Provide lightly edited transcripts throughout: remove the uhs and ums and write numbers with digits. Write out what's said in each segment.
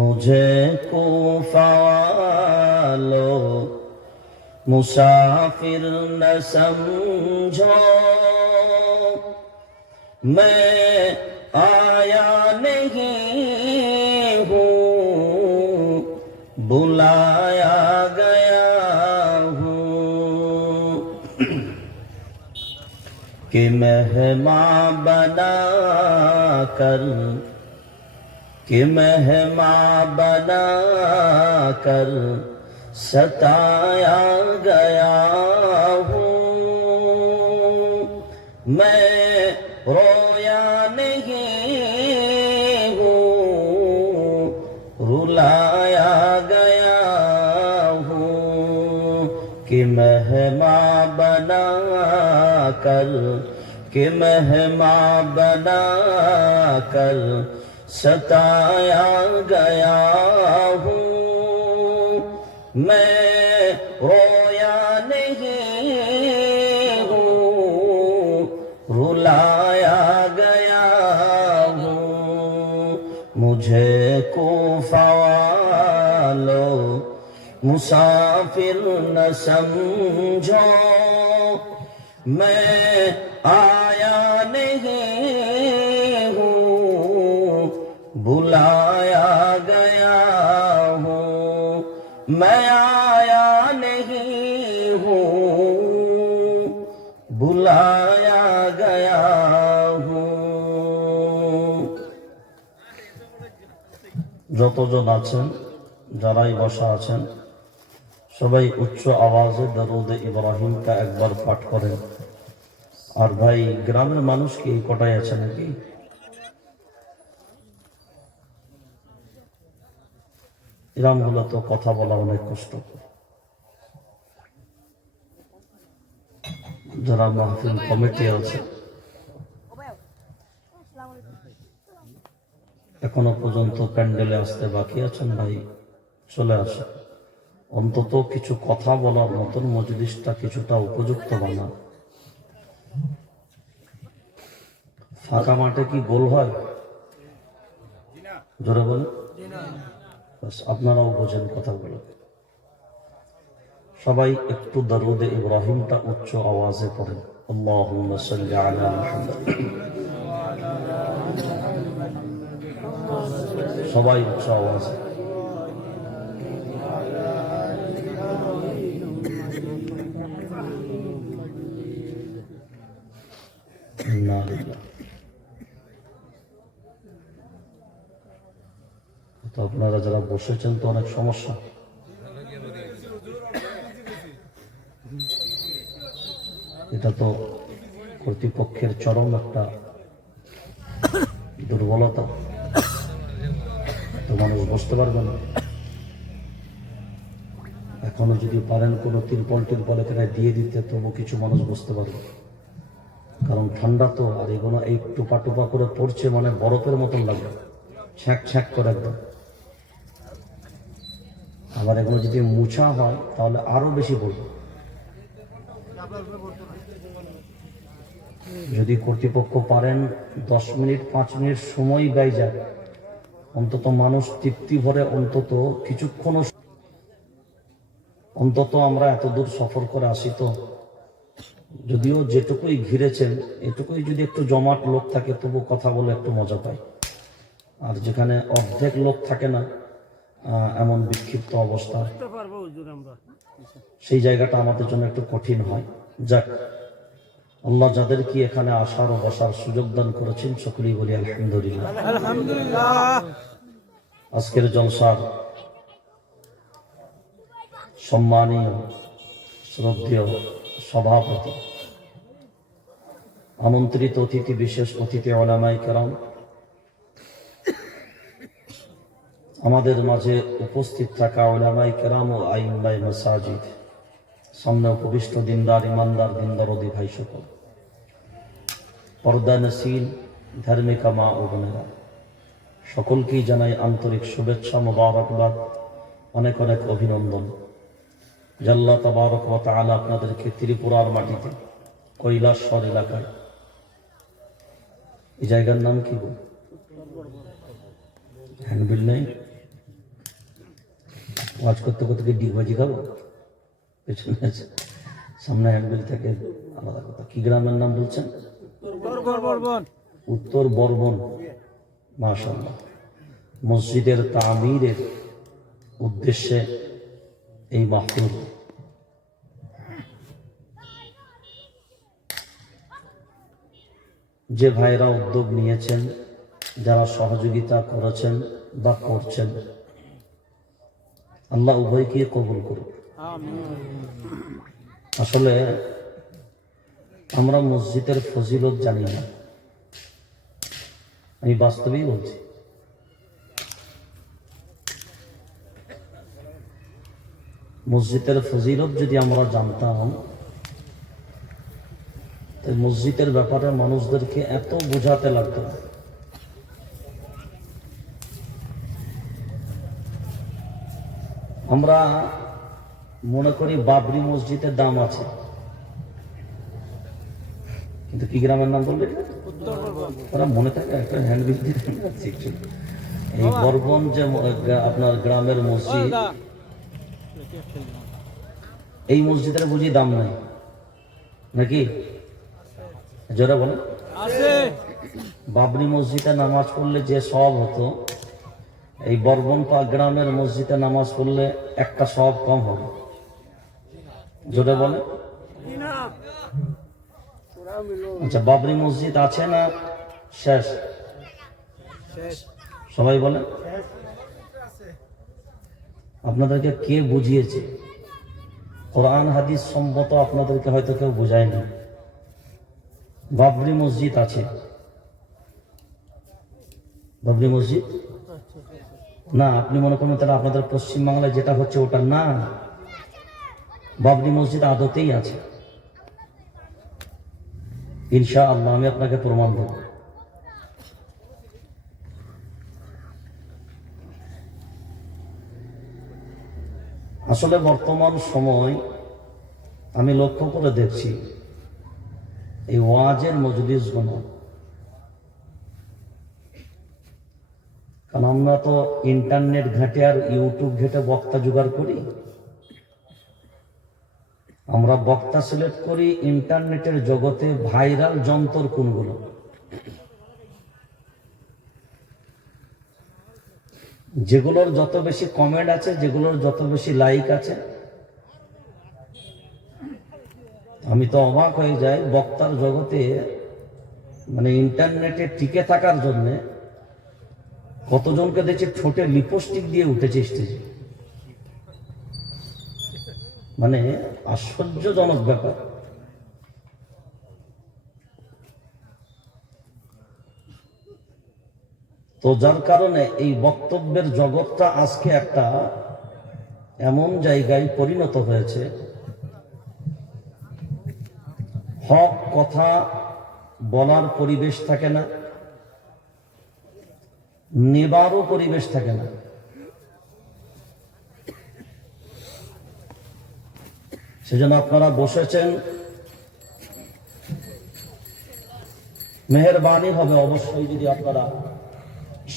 मुझे कूफा वालों मुसाफिर न समझो, मैं आया नहीं हूँ, बुलाया गया हूँ कि मेहमान बना कर, कि मेहमान बना कर सताया गया हूँ। मैं रोया नहीं हूँ, रुलाया गया हूँ कि मेहमान बना कर, कि मेहमान बना कर सताया गया हूँ। मैं रोया नहीं हूँ, रुलाया गया हूँ। मुझे कूफा वालों मुसाफिर न समझो, मैं आया नहीं हूँ, बुलाया गया हूँ। मैं आया नहीं हूँ, बुलाया गया हूँ। যতজন আছেন, যারাই বসা আছেন, সবাই উচ্চ আওয়াজে দরুদ ইব্রাহিমটা একবার পাঠ করেন। আর ভাই, গ্রামের মানুষ কি কটাই আছে নাকি? গ্রামগুলো তো কথা বলা অনেক কষ্ট। যারা মাহফিল কমিটি আছে, এখনো পর্যন্ত প্যান্ডেলে আসতে বাকি আছেন ভাই, চলে আসে। অন্তত কিছু কথা বলার মতন মজলিসটা কিছুটা উপযুক্ত বানা। ফাঁকা মাঠে কি গোল হয়? জোরে বলে, আপনারাও বোঝেন কথাগুলো। সবাই একটু দরুদে ইব্রাহিমটা উচ্চ আওয়াজে পড়েন। আল্লাহুম্মা সাল্লি আলা মুহাম্মাদ। সবাই উচ্চ আওয়াজে। তো আপনারা যারা বসেছেন তো অনেক সমস্যা। এটা তো কর্তৃপক্ষের চরম একটা দুর্বলতা, তো মানুষ বসতে পারবে না। এখনো যদি পারেন কোনো তিরপল এখানে দিয়ে দিতে, তবু কিছু মানুষ বসতে পারবে, কারণ ঠান্ডা তো। আর এগুলো এই টোপা টোপা করে পড়ছে, মানে বরফের মতন লাগবে, ছ্যাঁক ছ্যাঁক করে একদম। আবার এগুলো যদি মুছা হয় তাহলে আরো বেশি পড়বে। যদি কর্তৃপক্ষ পারেন 10 মিনিট 5 মিনিট সময় ব্যয় যায়, অন্তত মানুষ তৃপ্তি ভরে অন্তত কিছুক্ষণ, অন্তত আমরা এত দূর সফর করে আসি, তো যদিও যেটুকুই ঘিরেছেন এটুকুই যদি একটু জমাট লোক থাকে, তবু কথা বলে একটু মজা পাই। আর যেখানে অর্ধেক লোক থাকে না, এমন বিক্ষিপ্ত অবস্থা, সেই জায়গাটা আমাদের জন্য একটু কঠিন হয়। যাক, আল্লাহ যাদের কি এখানে আসার ও বসার সুযোগ দান করেছেন, সকলেই বলি আলহামদুলিল্লাহ। আজকের জলসার সম্মানীয় শ্রদ্ধেয় সভাপতি, আমন্ত্রিত অতিথি, বিশেষ অতিথি উলামায়ে কেরাম, আমাদের মাঝে উপস্থিত থাকা উলামায়ে কেরাম ও আইম্মায়ে মাসাজিদ, সামনে উপবিষ্ট দিনদার ইমানদার দিনদরদি ভাই সকল, পর্দা নসীন ধার্মিকা মা ও বোনেরা, সকলকেই জানাই আন্তরিক শুভেচ্ছা, মোবারকবাদ, অনেক অনেক অভিনন্দন। আল্লাহ তাবারক ওয়া তাআলা আপনাদেরকে ত্রিপুরার মাটিতে কৈলাসহর এলাকায়, এই জায়গার নাম কি গো? হ্যান্ডবিল নেই, ওয়াজ করতে করতে কি ডিগবাজি খাবো? পেছনে আছে, সামনে হ্যান্ডবিল থাকে, আলাদা কথা। কি গ্রামের নাম বলছেন? উত্তর বর্বন। মাশাআল্লাহ, মসজিদের তামিরের উদ্দেশ্যে এই মাহফিল। যে ভাইরা উদ্যোগ নিয়েছেন, যারা সহযোগিতা করেছেন বা করছেন, আল্লাহ উভয়কে কবুল করুন। আসলে আমরা মসজিদের ফজিলত জানি না, আমি বাস্তবেই বলছি। মসজিদের ফজিলত যদি আমরা জানতাম, তাই মসজিদের ব্যাপারে মানুষদেরকে এত বোঝাতে লাগতো না। আমরা মনে করি বাবরি মসজিদের দাম আছে, কিন্তু কি গ্রামের নাম বললে? তারা মনে থাকে একটা হ্যান্ডবিল দিয়ে। এই বর্বন যে আপনার গ্রামের মসজিদ, এই মসজিদের বুঝি দাম নাই নাকি? জোরে বলে। বাবরি মসজিদে নামাজ পড়লে যে সওয়াব হতো, এই বর্বন গ্রামের মসজিদে নামাজ পড়লে একটা সওয়াব কম হবে। জোরে বলে। আচ্ছা, বাবরি মসজিদ আছে না শেষ? সবাই বলে। আপনাদেরকে কে বুঝিয়েছে? কোরআন হাদিস সম্মত আপনাদেরকে হয়তো কেউ বুঝায়নি। বাবরি মসজিদ আছে, বাবরি মসজিদ না। আপনি মনে করেন তাহলে আপনাদের পশ্চিমবাংলায় যেটা হচ্ছে ওটা না, বাবরি মসজিদ আদতেই আছে। ইনশাআল্লাহ আমি আপনাকে প্রমাণ দেব। আসলে বর্তমান সময় আমি লক্ষ্য করে দেখছি, এই ওয়াজের মজলিসগুলো, কারণ আমরা তো ইন্টারনেট ঘেঁটে আর ইউটিউব ঘেঁটে বক্তা জোগাড় করি। আমরা বক্তা সিলেক্ট করি ইন্টারনেটের জগতে ভাইরাল যন্ত্র কোনগুলো, যেগুলোর যত বেশি কমেন্ট আছে, যেগুলোর যত বেশি লাইক আছে। আমি তো অবাক হয়ে যাই, বক্তার জগতে মানে ইন্টারনেটে টিকে থাকার জন্য কতজনকে দেখছি ঠোঁটে লিপস্টিক দিয়ে উঠেছে স্টেজে। মানে আশ্চর্যজনক ব্যাপার। তো যার কারণে এই বক্তব্যের জগৎটা আজকে একটা এমন জায়গায় পরিণত হয়েছে, হক কথা বলার পরিবেশ থাকে না, নেবারও পরিবেশ থাকে না। সেজন্য আপনারা বসেছেন, মেহেরবানি হবে অবশ্যই যদি আপনারা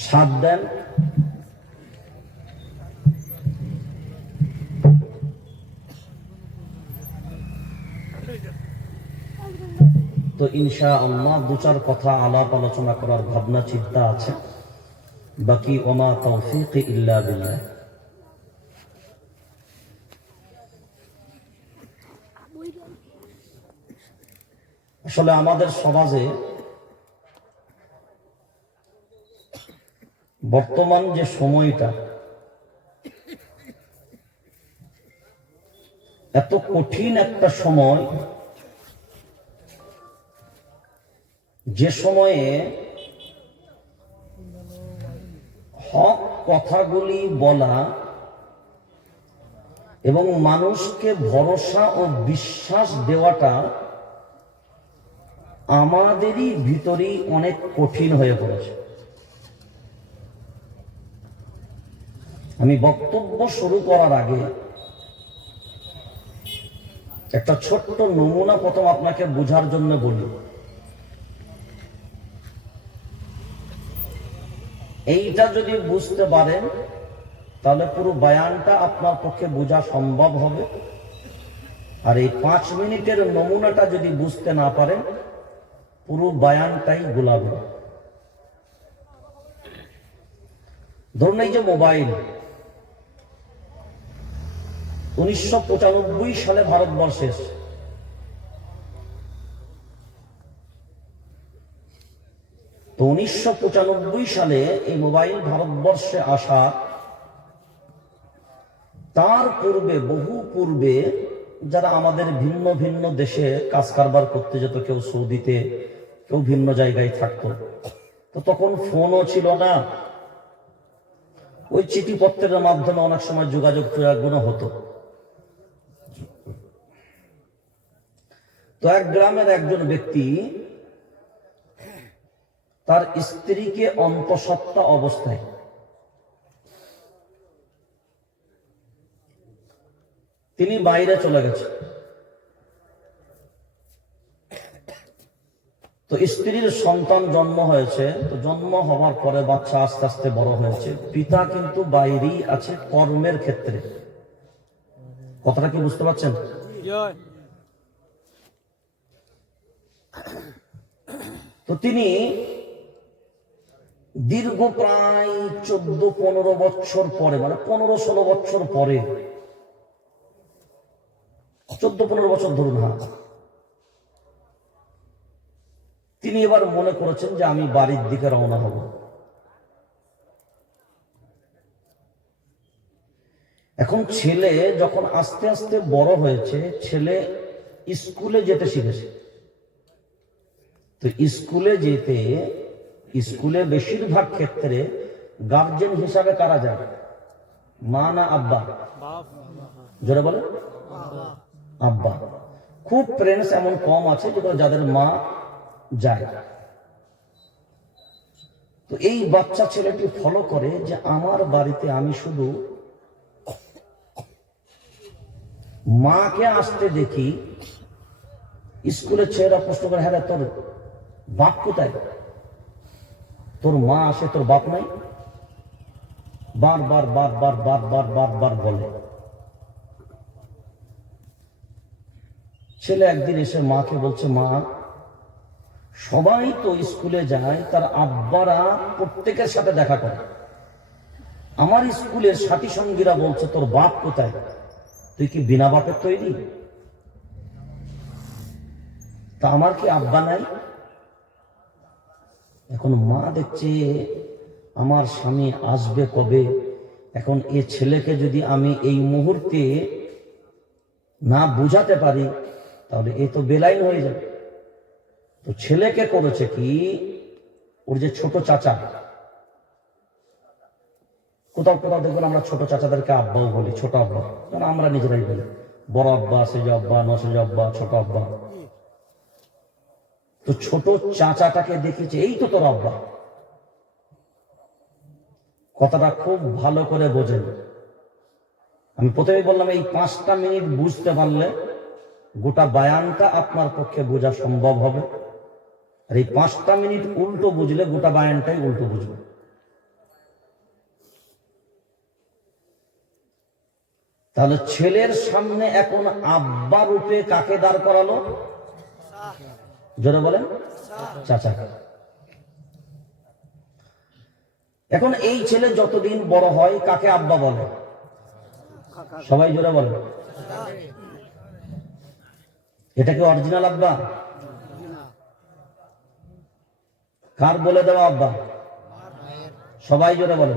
সাথ দেন। তো ইনশাআল্লাহ দু চার কথা আলাপ আলোচনা করার ভাবনা চিন্তা আছে। বাকি ওমা তৌফিক ইল্লা বিল্লাহ। আসলে আমাদের সমাজে বর্তমান যে সময়টা এত কঠিন একটা সময়, যে সময়ে হক কথাগুলি বলা এবং মানুষকে ভরসা ও বিশ্বাস দেওয়াটা আমাদেরই ভিতরেই অনেক কঠিন হয়ে পড়েছে। আমি বক্তব্য শুরু করার আগে একটা ছোট্ট নমুনা প্রথম আপনাকে বোঝার জন্য বলি। এইটা যদি বুঝতে পারেন তাহলে পুরো বয়ানটা আপনার পক্ষে বোঝা সম্ভব হবে। আর এই 5 মিনিটের নমুনাটা যদি বুঝতে না পারেন পুরো বয়ানটাই গোলাবে। ধরুন এই যে মোবাইল 1995 সালে ভারতবর্ষে তো 1995 সালে এই মোবাইল ভারতবর্ষে আসা, তার পূর্বে বহু পূর্বে যারা আমাদের ভিন্ন ভিন্ন দেশে কাজ কারবার করতে যেত, কেউ সৌদিতে, কেউ ভিন্ন জায়গায় থাকতো, তো তখন ফোনও ছিল না, ওই চিঠিপত্রের মাধ্যমে অনেক সময় যোগাযোগ হতো। তো এক গ্রামের একজন ব্যক্তি তার স্ত্রীকে অন্তঃসত্ত্বা অবস্থায় তিনি বাইরে চলে গেছে। তো স্ত্রীর সন্তান জন্ম হয়েছে, তো জন্ম হওয়ার পরে বাচ্চা আস্তে আস্তে বড় হয়েছে, পিতা কিন্তু বাইরেই আছে কর্মের ক্ষেত্রে। কথাটা কি বুঝতে পারছেন? তো তিনি দীর্ঘ প্রায় 14-15 বছর পরে, মানে 15-16 বছর পরে, 14-15 বছর ধরুন, হ্যাঁ, তিনি এবার মনে করেছেন যে আমি বাড়ির দিকে রওনা হব। এখন ছেলে যখন আস্তে আস্তে বড় হয়েছে, ছেলে স্কুলে যেতে শিখেছে। তো স্কুলে যেতে, স্কুলে বেশিরভাগ ক্ষেত্রে গার্জেন হিসাবে কারা যায়? মা না আব্বা? জোরে বলে আব্বা। খুব প্যারেন্টস এমন কম আছে যাদের মা যায়। তো এই বাচ্চা ছেলেটি ফলো করে যে আমার বাড়িতে আমি শুধু মাকে আসতে দেখি। স্কুলের ছেলেরা প্রশ্ন করে, হ্যাঁ তোর বাপ কোথায়? তোর মা আসে, তোর বাপ নাই? বারবার বারবার বারবার বারবার বলে। ছেলে একদিন এসে মাকে বলছে, মা সবাই তো স্কুলে যায়, তার আব্বারা প্রত্যেকের সাথে দেখা করে, আমার স্কুলের সাথী সঙ্গীরা বলছে তোর বাপ কোথায়? তুই কি বিনা বাপের তৈরি? তা আমার কি আব্বা নাই? এখন মা দেখছে আমার স্বামী আসবে কবে, এখন এ ছেলেকে যদি আমি এই মুহূর্তে না বুঝাতে পারি তাহলে এ তো বেলাইন হয়ে যাবে। তো ছেলেকে করেছে কি, ওর যে ছোট চাচা, কোথাও কোথাও দেখবেন আমরা ছোট চাচাদেরকে আব্বাও বলি, ছোট আব্বা, কারণ আমরা নিজেরাই বলি বড় আব্বা, সেজ আব্বা, নসেজ আব্বা, ছোট আব্বা। তো ছোট চাচাটাকে দেখেছে, এই তো তোর আব্বা। কথাটা খুব ভালো করে বোঝেন। আমি প্রথমে বললাম এই 5টা মিনিট বুঝতে পারলে গোটা বায়ানটা আপনার পক্ষে বোঝা সম্ভব হবে। আর এই 5টা মিনিট উল্টো বুঝলে গোটা বায়ানটাই উল্টো বুঝবে। তাহলে ছেলের সামনে এখন আব্বা রূপে কাকে দাঁড় করালো? জোরে বলেন, চাচাকে। এখন এই ছেলে যতদিন বড় হয় কাকে আব্বা বলে? সবাই জোরে বলে। এটা কি অরিজিনাল আব্বা? কার বলে দেওয়া আব্বা? সবাই জোরে বলে।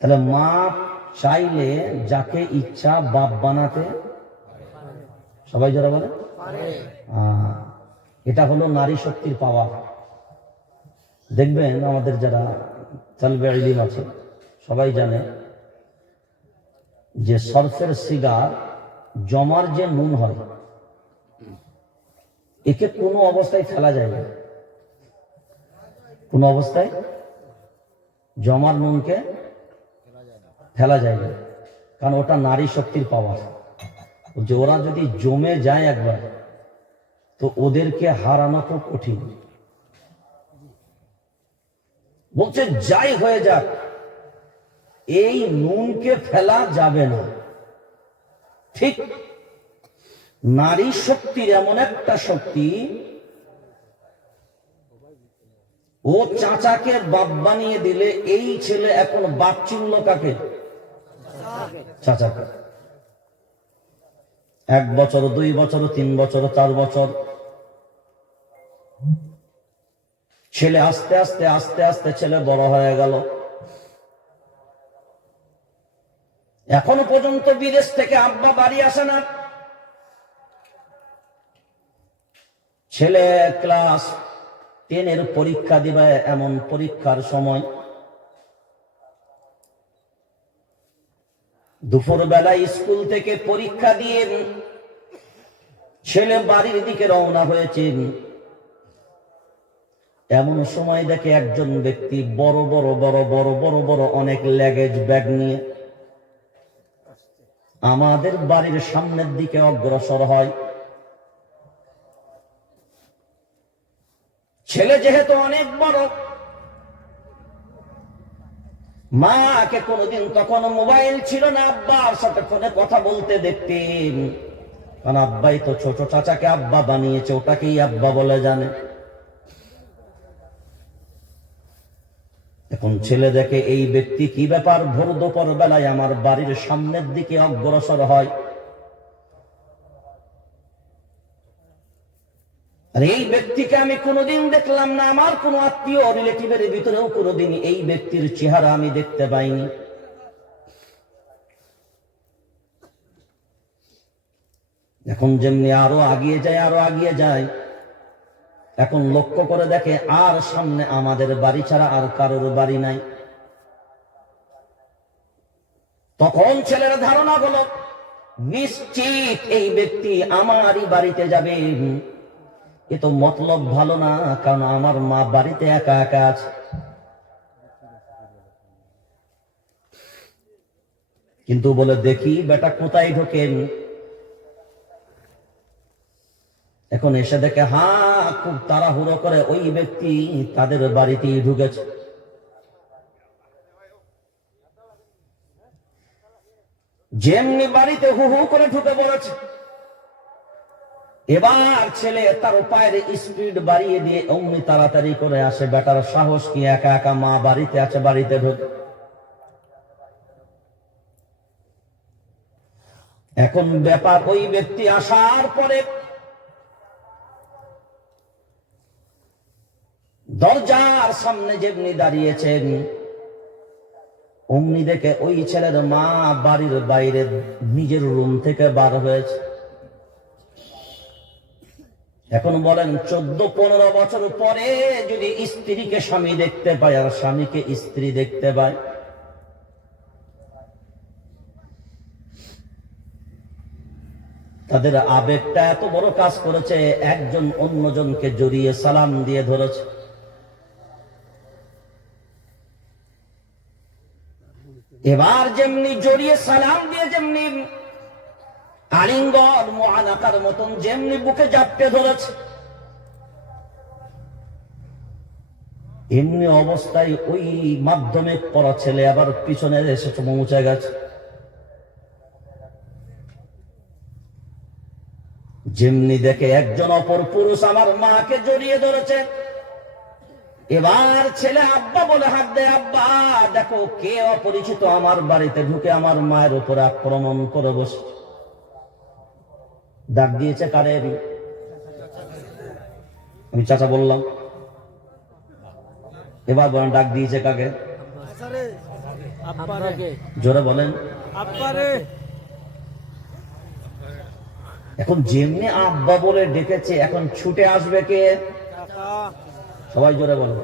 তাহলে মা চাইলে যাকে ইচ্ছা বাপ বানাতে, সবাই জোরে বলে। এটা হলো নারী শক্তির পাওয়ার। দেখবেন আমাদের যারা তালবে ইলম আছে সবাই জানে যে সরফের সিগার জমার যে নুন হয়, একে কোনো অবস্থায় ফেলা যায় না। কোন অবস্থায় জমার নুনকে ফেলা যায় না, কারণ ওটা নারী শক্তির পাওয়ার। যে ওরা যদি জমে যায় একবার, তো ওদেরকে হারানো খুব কঠিন। বলছে যাই হয়ে যাক, এই নুনকে ফেলা যাবে না। ঠিক নারী শক্তির এমন একটা শক্তি, ও চাচাকে বাপ বানিয়ে দিলে এই ছেলে এখন বাপ চিনল কাকে? চাচাকে। 1 বছর, 2 বছর, 3 বছর, 4 বছর, ছেলে আস্তে আস্তে আস্তে আস্তে ছেলে বড় হয়ে গেল। এখনো পর্যন্ত বিদেশ থেকে আব্বা বাড়ি আসে না। ছেলে ক্লাস 10 পরীক্ষা দিবে, এমন পরীক্ষার সময় দুপুর বেলায় স্কুল থেকে পরীক্ষা দিয়ে ছেলে বাড়ির দিকে রওনা হয়েছেন। এমন সময় দেখে একজন ব্যক্তি বড় বড় বড় বড় বড় বড় অনেক লাগেজ ব্যাগ নিয়ে আমাদের বাড়ির সামনের দিকে অগ্রসর হয়। ছেলে যেহেতু অনেক বড়, মাকে কোনোদিন তখন মোবাইল ছিল না, আব্বার সাথে ফোনে কথা বলতে দেখতেন, কারণ আব্বাই তো ছোট চাচাকে আব্বা বানিয়েছে, ওটাকেই আব্বা বলে জানে। এখন ছেলে দেখে এই ব্যক্তি কি ব্যাপার, ভোর দুপুর বেলায় আমার বাড়ির সামনের দিকে অগ্রসর হয়। আর এই ব্যক্তিকে আমি কোনোদিন দেখলাম না, আমার কোনো আত্মীয় রিলেটিভের ভিতরেও কোনোদিন এই ব্যক্তির চেহারা আমি দেখতে পাইনি। এখন যেমনি আরো আগিয়ে যায় আরো আগিয়ে যায়, এখন লক্ষ্য করে দেখে আর সামনে আমাদের বাড়ি ছাড়া আর কারোর বাড়ি নাই। তখন ছেলের ধারণা হলো নিশ্চিত এই ব্যক্তি আমারই বাড়িতে যাবে। এ তো মতলব ভালো না, কারণ আমার মা বাড়িতে একা একা আছে। কিন্তু বলে দেখি বেটা কোথায় ঢোকেন। এখন এসে দেখে খুব তাড়াহুড়ো করে ওই ব্যক্তি তাদের বাড়িতেই ঢুকেছে। যেমনি বাড়িতে হু হু করে ঢুকে পড়েছে, এবার ছেলে তার পায়ের স্পিড বাড়িয়ে দিয়ে অমনি তাড়াতাড়ি করে আসে। বেটার সাহস কি, একা একা মা বাড়িতে আছে, বাড়িতে ঢুকে। এখন ব্যাপার, ওই ব্যক্তি আসার পরে দরজার সামনে যেমনি দাঁড়িয়েছেন, অমনি দেখে ওই ছেলের মা বাড়ির বাইরে নিজের রুম থেকে বার হয়েছে। এখন বলেন 14-15 বছর পরে যদি স্ত্রীকে স্বামী দেখতে পায় আর স্বামীকে স্ত্রী দেখতে পায়, তাদের আবেগটা এত বড় কাজ করেছে, একজন অন্যজনকে জড়িয়ে সালাম দিয়ে ধরেছে। এবার যেমনি জড়িয়ে সালাম দিয়ে যেমনি আলিঙ্গন মুআনাকার মতন যেমনি বুকে জাপটে ধরেছে, এমনি অবস্থায় ওই মাধ্যমিক পড়া ছেলে আবার পিছনে এসে পৌঁছে গেছে। যেমনি দেখে একজন অপর পুরুষ আমার মাকে জড়িয়ে ধরেছে, এবার ছেলে আব্বা বলে হাত দেয়, আব্বা দেখো কে অপরিচিত আমার বাড়িতে ঢুকে আমার মায়ের উপরে আক্রমণ করে বসে। ডাক দিয়েছে কারে? আমি চাচা বললাম। এবার বলেন ডাক দিয়েছে কাকে? জোরে বলেন। এখন যেমনি আব্বা বলে ডেকেছে, এখন ছুটে আসবে কে? সবাই জোরে বলেন।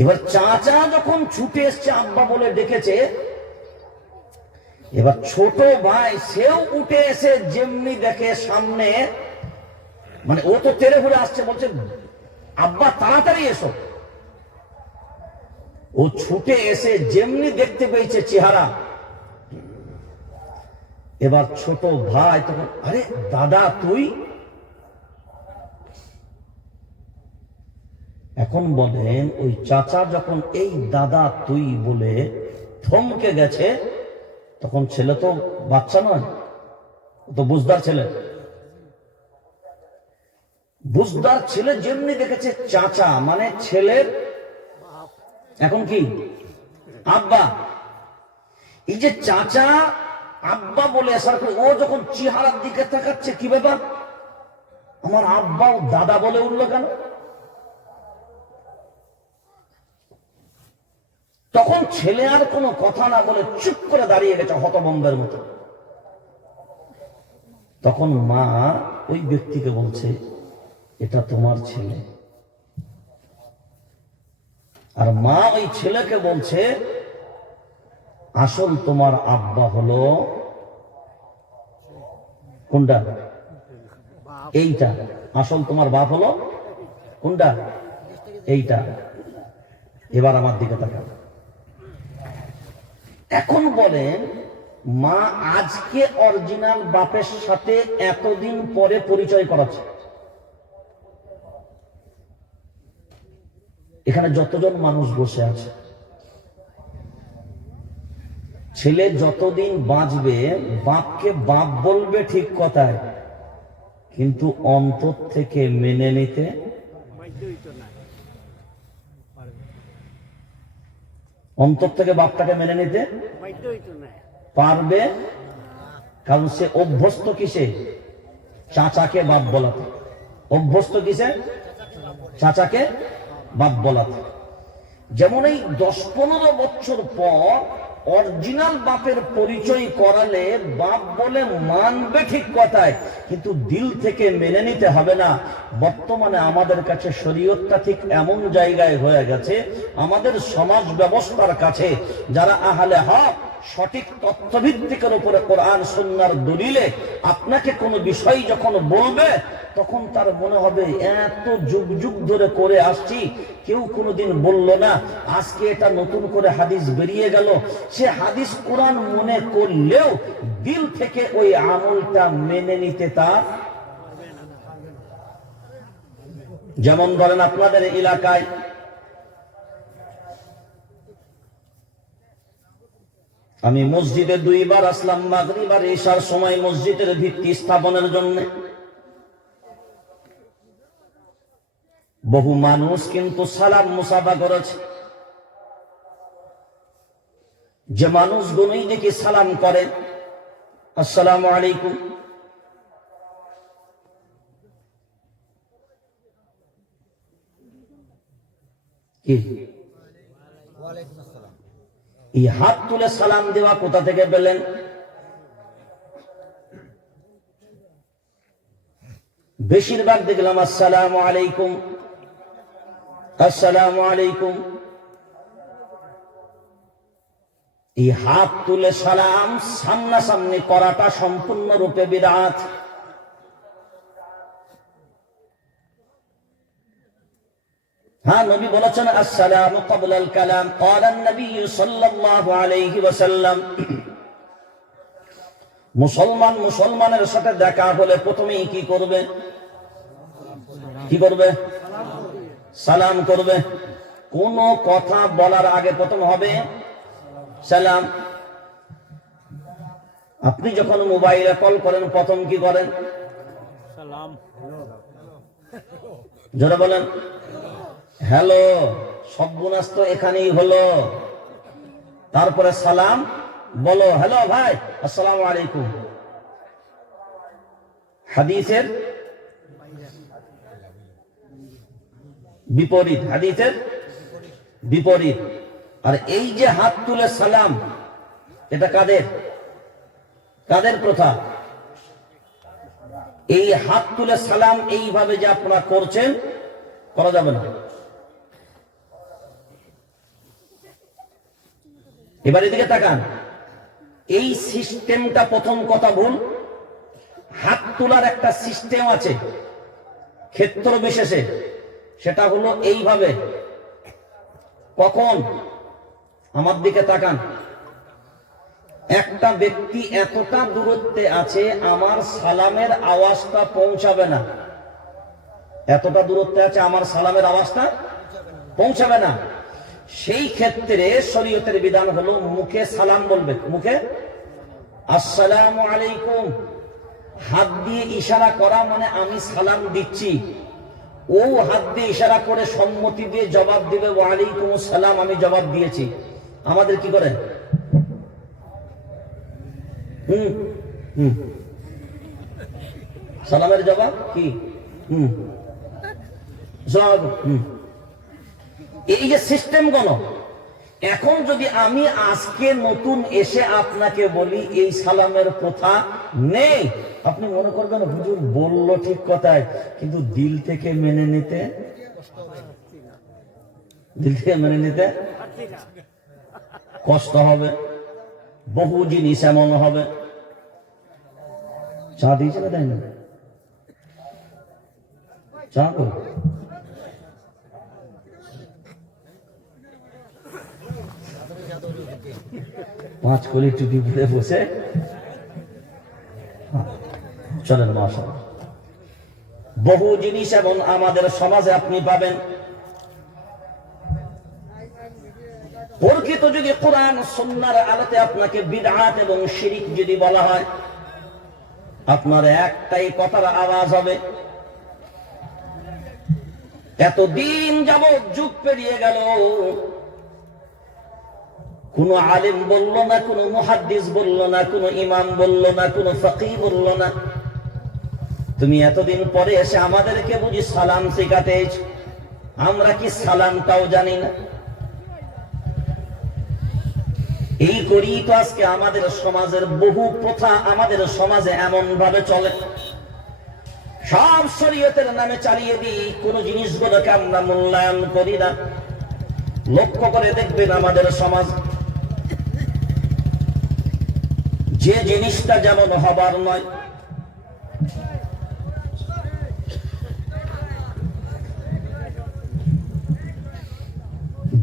এবার চাচা যখন ছুটে এসছে আব্বা বলে ডেকেছে, এবার ছোট ভাই সেও উঠে এসে যেমনি দেখে সামনে, মানে ও তো তেরে ঘুরে আসছে, বলছে আব্বা তাড়াতাড়ি এসো। ও ছুটে এসে যেমনি দেখতে পেয়েছে চেহারা, এবার ছোট ভাই তখন, আরে দাদা তুই? এখন বলেন ওই চাচা যখন এই দাদা তুই বলে থমকে গেছে, তখন ছেলে তো বাচ্চা নয়, ও তো বুঝদার ছেলে। বুঝদার ছেলে যেমনি দেখেছে চাচা মানে ছেলের এখন কি আব্বা, এই যে চাচা আব্বা বলে আসার পরে ও যখন চেহারার দিকে তাকাচ্ছে, কি ব্যাপার আমার আব্বা ও দাদা বলে উঠলো কেন? তখন ছেলে আর কোনো কথা না বলে চুপ করে দাঁড়িয়ে গেছে হতভম্বের মতো। তখন মা ওই ব্যক্তিকে বলছে, এটা তোমার ছেলে। আর মা ওই ছেলেকে বলছে, আসল তোমার আব্বা হলো কোনটা? এইটা। আসল তোমার বাপ হলো কোনটা? এইটা। এবার আমার দিকে তাকান। এখন বলেন, মা আজকে অরিজিনাল বাপের সাথে এতদিন পরে পরিচয় করাচ্ছে। এখানে যতজন মানুষ বসে আছে, ছেলে যতদিন বাঁচবে বাপকে বাপ বলবে ঠিক কথায়, কিন্তু অন্তর থেকে মেনে নিতে অন্তর থেকে বাপটাকে মেনে নিতে পারবে, কারণ সে অভ্যস্ত কিসে? চাচাকে বাপ বলাতে। অভ্যস্ত কিসে? চাচাকে বাপ বলাতে। যেমন এই 10-15 বছর পর অরিজিনাল বাপের পরিচয় করালে বাপ বলে মানবে ঠিক কথায়, কিন্তু দিল থেকে মেনে নিতে হবে না। বর্তমানে আমাদের কাছে শরীয়তটা ঠিক এমন জায়গায় হয়ে গেছে, আমাদের সমাজ ব্যবস্থার কাছে যারা আহলে হক সঠিক তথ্যভিত্তিকের উপরে কোরআন সুন্নাহর দলিলে আপনাকে কোনো বিষয় যখন বলবে, তখন তার মনে হবে এত যুগ যুগ ধরে করে আসছি, কেউ কোনোদিন বলল না, আজকে এটা নতুন করে হাদিস বেরিয়ে গেল। সে হাদিস কোরআন মনে করলেও দিল থেকে ওই আমলটা মেনে নিতে তার। যেমন ধরেন আপনাদের এলাকায় আমি মসজিদে 2 বার আসলাম, মাগরিব আর ইশার সময় মসজিদের ভিত্তি স্থাপনের জন্য। বহু মানুষ কিন্তু সালাম মুসাফা করেছে। যে মানুষগুলোই দেখি সালাম করে, আসসালামু আলাইকুম, কি এই হাত তুলে সালাম দেওয়া কোথা থেকে পেলেন? বেশিরভাগ দেখলাম আসসালামু আলাইকুম, আসসালামু আলাইকুম। এই হাত তুলে সালাম সামনাসামনি করাটা সম্পূর্ণরূপে বিদআত। হ্যাঁ, নবী বলেছেন আসসালামু ক্বাবলাল কালাম, ক্বালা নবী সাল্লাল্লাহু আলাইহি ওয়াসাল্লাম, মুসলমান মুসলমানের সাথে দেখা হলে প্রথমেই কি করবে? কি করবে? সালাম করবে। কোন কথা বলার আগে প্রথম হবে সালাম। আপনি যখন মোবাইলে কল করেন প্রথম কি করেন? সালাম। জোরে বলেন, হ্যালো। সর্বনাশ তো এখানেই হলো। তারপরে সালাম বলো, হ্যালো ভাই, আসসালামু আলাইকুম। হাদিসের বিপরীত, হাদিসের বিপরীত। আর এই যে হাত তুলে সালাম, এটা কাদের কাদের প্রথা? এই হাত তুলে সালাম এইভাবে যে আপনারা করছেন, করা যাবে না। এবার এদিকে তাকান, এই সিস্টেমটা প্রথম কথা ভুল। হাত তোলার একটা সিস্টেম আছে ক্ষেত্র বিশেষে, সেটা হলো এইভাবে। কখন? আমার দিকে তাকান, একটা ব্যক্তি এতটা দূরত্বে আছে আমার সালামের আওয়াজটা পৌঁছাবে না, এতটা দূরত্বে আছে আমার সালামের আওয়াজটা পৌঁছাবে না। সেই ক্ষেত্রে শরীয়তের বিধান হলো মুখে সালাম বলবে, মুখে আসসালামু আলাইকুম, হাত দিয়ে ইশারা করা মানে আমি সালাম দিচ্ছি, ও হাত দিয়ে ইশারা করে সম্মতি দিয়ে জবাব দিবে ওয়ালাইকুম আসসালাম, আমি জবাব দিয়েছি। আমাদের কি করে সালামের জবাব কি জবাব এই যে সিস্টেম গণ। এখন যদি আমি আজকে নতুন এসে আপনাকে বলি এই সালামের প্রথা নেই, আপনি মনে করবেন হুজুর বলল ঠিক কথাই, কিন্তু দিল থেকে মেনে নিতে কষ্ট হবে। বহু জিনিস এমন হবে। চা দিয়েছে না তাই না? চা কর। পাঁচ কলি টুপি পরে বসে চলেন মাশাআল্লাহ। বহু জিনিস এমন আমাদের সমাজে আপনি পাবেন, প্রকৃত যদি কোরআন সুন্নাহর আলোতে আপনাকে বিদআত এবং শিরক যদি বলা হয়, আপনার একটাই কথার আওয়াজ হবে, এতদিন যাবৎ যুগ পেরিয়ে গেল, কোন আলেম বলল না, কোন মুহাদ্দিস বলল না, কোন ইমাম বলল না, কোন ফকিহ বলল না, তুমি এতদিন পরে এসে আমাদেরকে বুঝি সালাম শেখাতে এসেছো? আমরা কি সালামটাও জানি না? এই করি তো আজকে আমাদের সমাজের বহু প্রথা আমাদের সমাজে এমন ভাবে চলে, সব শরীয়তের নামে চালিয়ে দিই, কোন জিনিসগুলোকে আমরা মূল্যায়ন করি না। লক্ষ্য করে দেখবেন আমাদের সমাজ, যে জিনিসটা যেমন হবার নয়,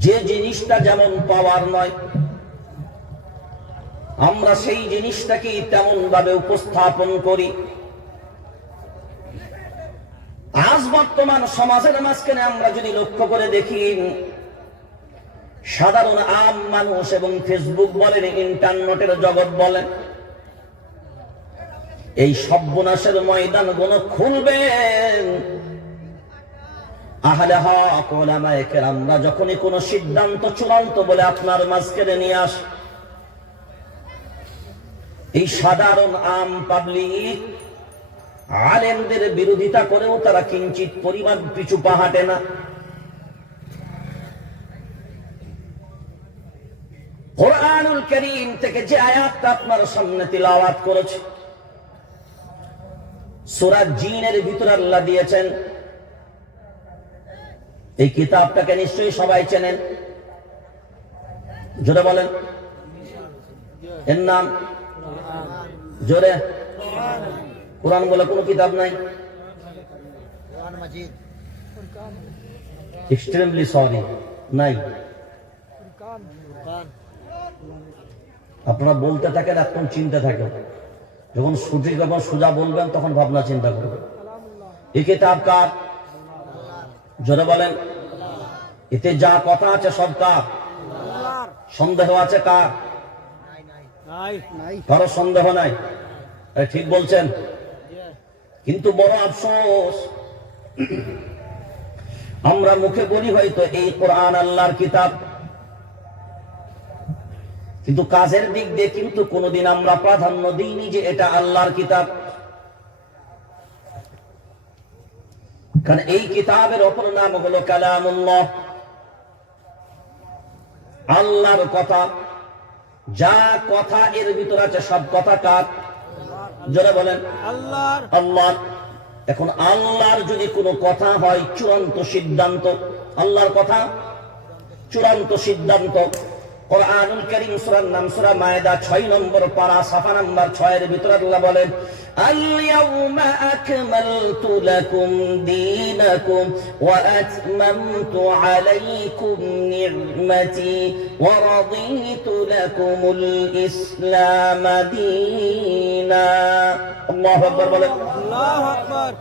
যে জিনিসটা যেমন পাওয়ার নয়, আমরা সেই জিনিসটাকে তেমন ভাবে উপস্থাপন করি। আজ বর্তমান সমাজের মাঝখানে আমরা যদি লক্ষ্য করে দেখি, সাধারণ আম মানুষ এবং ফেসবুক বলেন, ইন্টারনেটের জগৎ বলেন, এই সর্বনাশের ময়দান গুলো খুলবেন আহলে হক উলামায়ে কেরামরা যখনই কোন সিদ্ধান্ত চূড়ান্ত বলে আপনার মাঝখানে নিয়ে আস, এই সাধারণ আম পাবলিক আলেমদের বিরোধিতা করেও তারা কিঞ্চিত পরিমাণ পিছু পা হাঁটে না। কোরআনুল কারীম থেকে যে আয়াতটা আপনার সামনে তিলাওয়াত করেছে, সূরা জিনের ভিতরে আল্লাহ দিয়েছেন, এই কিতাবটাকে নিশ্চয়ই সবাই চেনেন, জোরে বলেন এর নাম, জোরে। কোরআন বলে কোনো কিতাব নাই? এক্সট্রিমলি সরি, নাই। আপনারা বলতে থাকেন, এখন চিন্তা থাকে, যখন সঠিক এবং সোজা বলবেন তখন ভাবনা চিন্তা করবেন। এই কিতাব কার? জোরে বলেন। এতে যা কথা আছে সব কার? সন্দেহ আছে কার? কারো সন্দেহ নাই, ঠিক বলছেন। কিন্তু বড় আফসোস, আমরা মুখে বলি হয়তো এই কোরআন আল্লাহর কিতাব, কিন্তু কাজের দিক দিয়ে কিন্তু কোনোদিন আমরা প্রাধান্য দিইনি যে এটা আল্লাহর কিতাব। কারণ এই কিতাবের অপর নাম হলো কালামুল্লাহ, আল্লাহর কথা। যা কথা এর ভিতরে আছে সব কথা কার? যারা বলেন আল্লাহর। আল্লাহর। এখন আল্লাহর যদি কোনো কথা হয় চূড়ান্ত সিদ্ধান্ত, আল্লাহর কথা চূড়ান্ত সিদ্ধান্ত, কোরআনুল কারীম সূরার নাম সূরা মায়েদা 6 নম্বর পারা সাফা নাম্বার 6 এর ভিতরে আল্লাহ বলেন, আল-ইয়াউমা আকমালতু লাকুম দীনাকুম ওয়া আতমামতু আলাইকুম নি'মাতি ওয়া রাদিতু লাকুমুল ইসলাম দীনা। আল্লাহু আকবার বলেন। আল্লাহু আকবার।